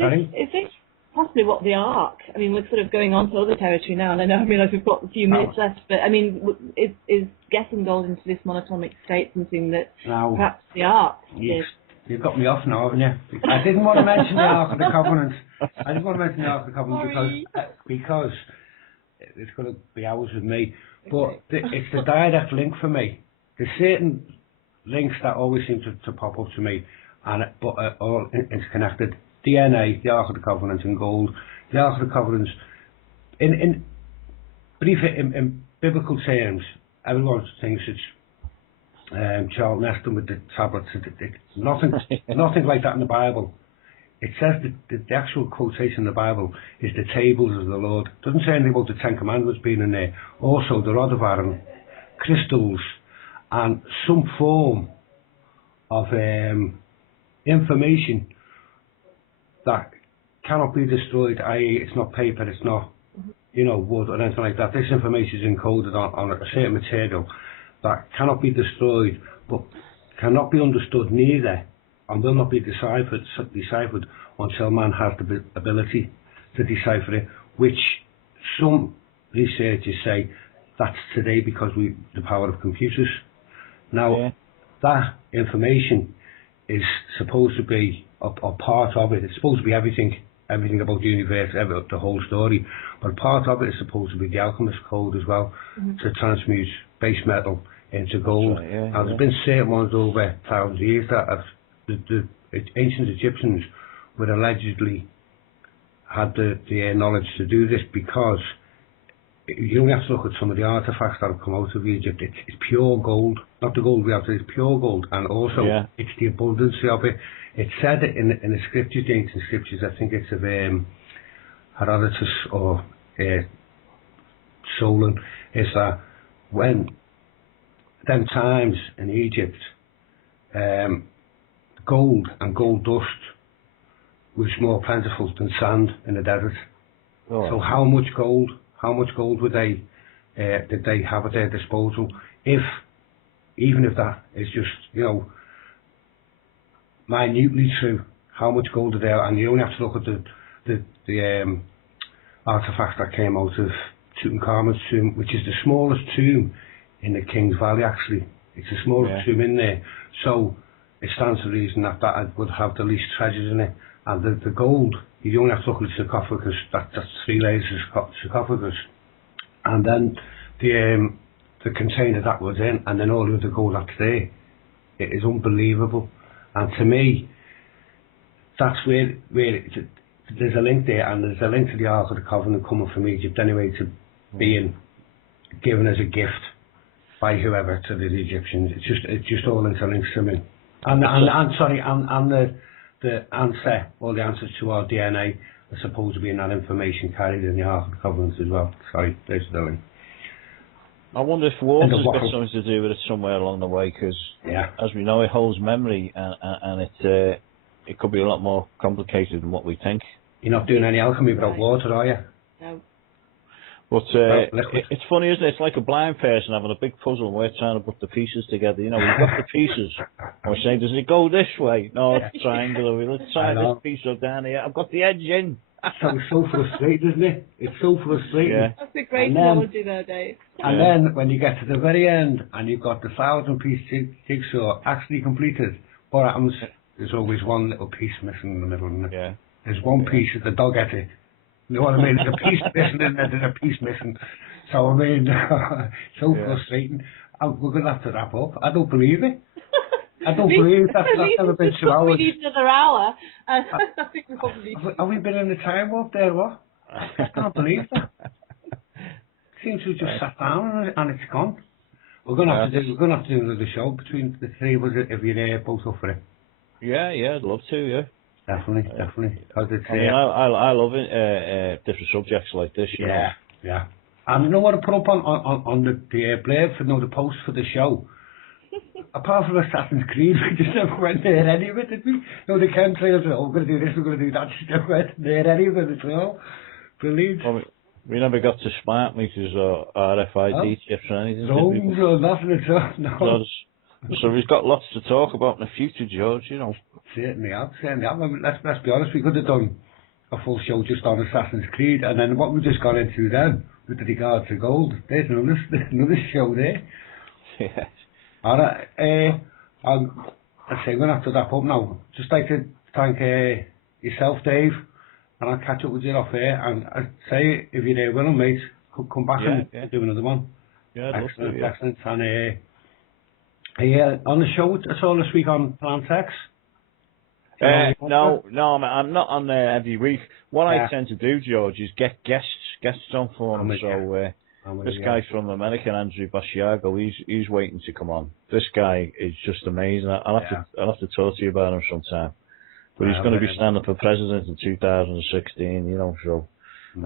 this possibly what the Ark? I mean, we're sort of going on to other territory now, and I realise we've got a few minutes left, but I mean, is getting gold into this monatomic state something that perhaps the Ark did? You've got me off now, haven't you? I didn't want to mention the Ark of the Covenant. Because it's going to be hours with me, but it's the direct link for me. There's certain links that always seem to pop up to me, but all interconnected. DNA, the Ark of the Covenant, and gold. The Ark of the Covenant, in biblical terms, everyone thinks it's Charles Neston with the tablets. Nothing like that in the Bible. It says that the actual quotation in the Bible is the tables of the Lord. It doesn't say anything about the Ten Commandments being in there. Also, the rod of Aaron, crystals, and some form of information that cannot be destroyed, i.e. it's not paper, it's not wood or anything like that. This information is encoded on a certain material that cannot be destroyed, but cannot be understood neither, and will not be deciphered until man has the ability to decipher it, which some researchers say that's today because the power of computers. Now, that information is supposed to be a part of it. It's supposed to be everything about the universe, the whole story, but part of it is supposed to be the alchemist code as well, to transmute base metal into gold. Right, there's been certain ones over thousands of years that the ancient Egyptians would allegedly had the knowledge to do this, because you only have to look at some of the artifacts that have come out of Egypt. It's pure gold, not the gold we have today, it's pure gold, and also it's the abundance of it. It said it in the scriptures, the ancient scriptures, I think it's of Herodotus or Solon, is that when them times in Egypt, gold and gold dust was more plentiful than sand in the desert. Oh. So how much gold would they did they have at their disposal? Even if that is just, you know, minutely true, how much gold are there? And you only have to look at the artifacts that came out of Tutankhamun's tomb, which is the smallest tomb in the King's Valley. Actually, it's the smallest tomb in there. So it stands to reason that would have the least treasures in it. And the gold, you only have to look at the sarcophagus, that's 3 layers of sarcophagus. And then the container that was in, and then all the other gold that's there, it is unbelievable. And to me, that's where there's a link there, and there's a link to the Ark of the Covenant coming from Egypt anyway, to being given as a gift by whoever to the Egyptians. It's just all interlinked to me. And the answer, all the answers to our DNA are supposed to be in that information carried in the Ark of the Covenant as well. Sorry, there's the link. I wonder if water's got something to do with it somewhere along the way, because as we know, it holds memory, and it could be a lot more complicated than what we think. You're not doing any alchemy without water, are you? No. But it's funny, isn't it? It's like a blind person having a big puzzle and we're trying to put the pieces together. You know, we've got the pieces. And we're saying, does it go this way? No, it's triangular. Let's try this piece up down here. I've got the edge in. It's so frustrating, isn't it? It's so frustrating. Yeah. That's a great analogy there, Dave. And then when you get to the very end and you've got the 1,000-piece jigsaw actually completed, what happens? There's always one little piece missing in the middle, isn't it? Yeah. There's one piece of the dog ethic. You know what I mean? There's a piece missing and there's a piece missing. So, I mean, so frustrating. We're going to have to wrap up. I don't believe it. I don't believe that's never been 2 hours. We need another hour. I think we probably have we been in the time warp there, what? I can't believe that. Seems to have just sat down and it's gone. We're going to have to do another show between the three of us if you're both up for it. Yeah, I'd love to, yeah. Definitely. I love it, different subjects like this, you know. Yeah. And you know what I put up on the blade for the post for the show? Apart from Assassin's Creed, we just never went there any of it, did we? You know, the chemtrails, we're going to do this, we're going to do that, just never went there any of it at all. Brilliant. Well, we never got to smart meters or RFID chips or anything. No, nothing at all, no. So we've got lots to talk about in the future, George, you know. Certainly have. I mean, let's be honest, we could have done a full show just on Assassin's Creed, and then what we just got into then, with regard to gold, there's another show there. Yes. Alright, I'd say we're going to have to wrap up now. Just like to thank yourself, Dave, and I'll catch up with you off here, and I'd say, if you're there willing, mate, come back and do another one. Yeah, excellent. And on the show at all this week on PlanetX? No, I'm not on there every week. What I tend to do, George, is get guests on for them. This guy from America, Andrew Basiago, he's waiting to come on. This guy is just amazing. I'll have to talk to you about him sometime. But he's going to be standing for president in 2016, you know, so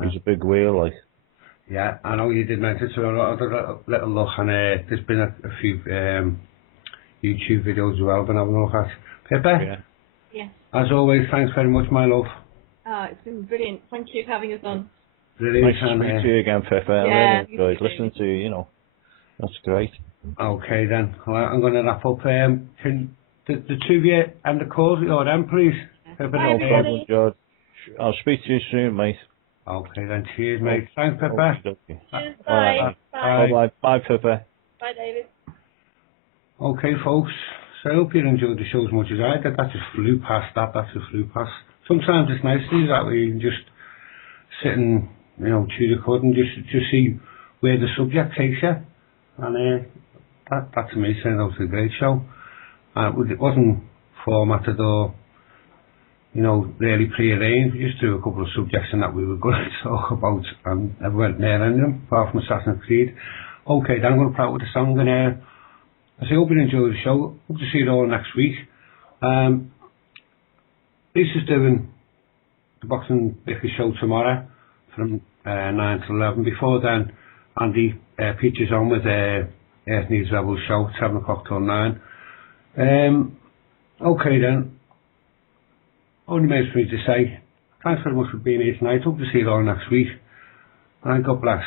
he's a big wheel, like. Yeah, I know you did mention so a little look, and there's been a few YouTube videos as well, but having a look at. Pippa? Yeah. As always, thanks very much, my love. It's been brilliant. Thank you for having us on. Brilliant. Nice to speak to you again, Pippa. I really enjoyed listening to you, you know. That's great. Okay, then. Well, I'm going to wrap up. Can the two of you end the call, or them, please? No problem, George. I'll speak to you soon, mate. Okay, then. Cheers, mate. Thanks, Pippa. Cheers. Bye. Bye, Pippa. Bye, David. Okay, folks. So I hope you enjoyed the show as much as I did. That just flew past. That just flew past. Sometimes it's nice to do that, where you can just sit and, you know, chew the cud and just see where the subject takes you. And that to me sounded out a great show. It wasn't formatted or you know, really prearranged. We just do a couple of subjects and that we were going to talk about, and I weren't near any of them, apart from Assassin's Creed. Okay, then I'm going to play out with the song, and I say, hope you enjoy the show. Hope to see you all next week. Lisa's doing the Boxing Vickers show tomorrow from 9 to 11. Before then, Andy Peaches on with Earth Needs Rebel show, 7 o'clock till 9. Okay then, only remains for me to say, thanks very much for being here tonight. Hope to see you all next week. And God bless.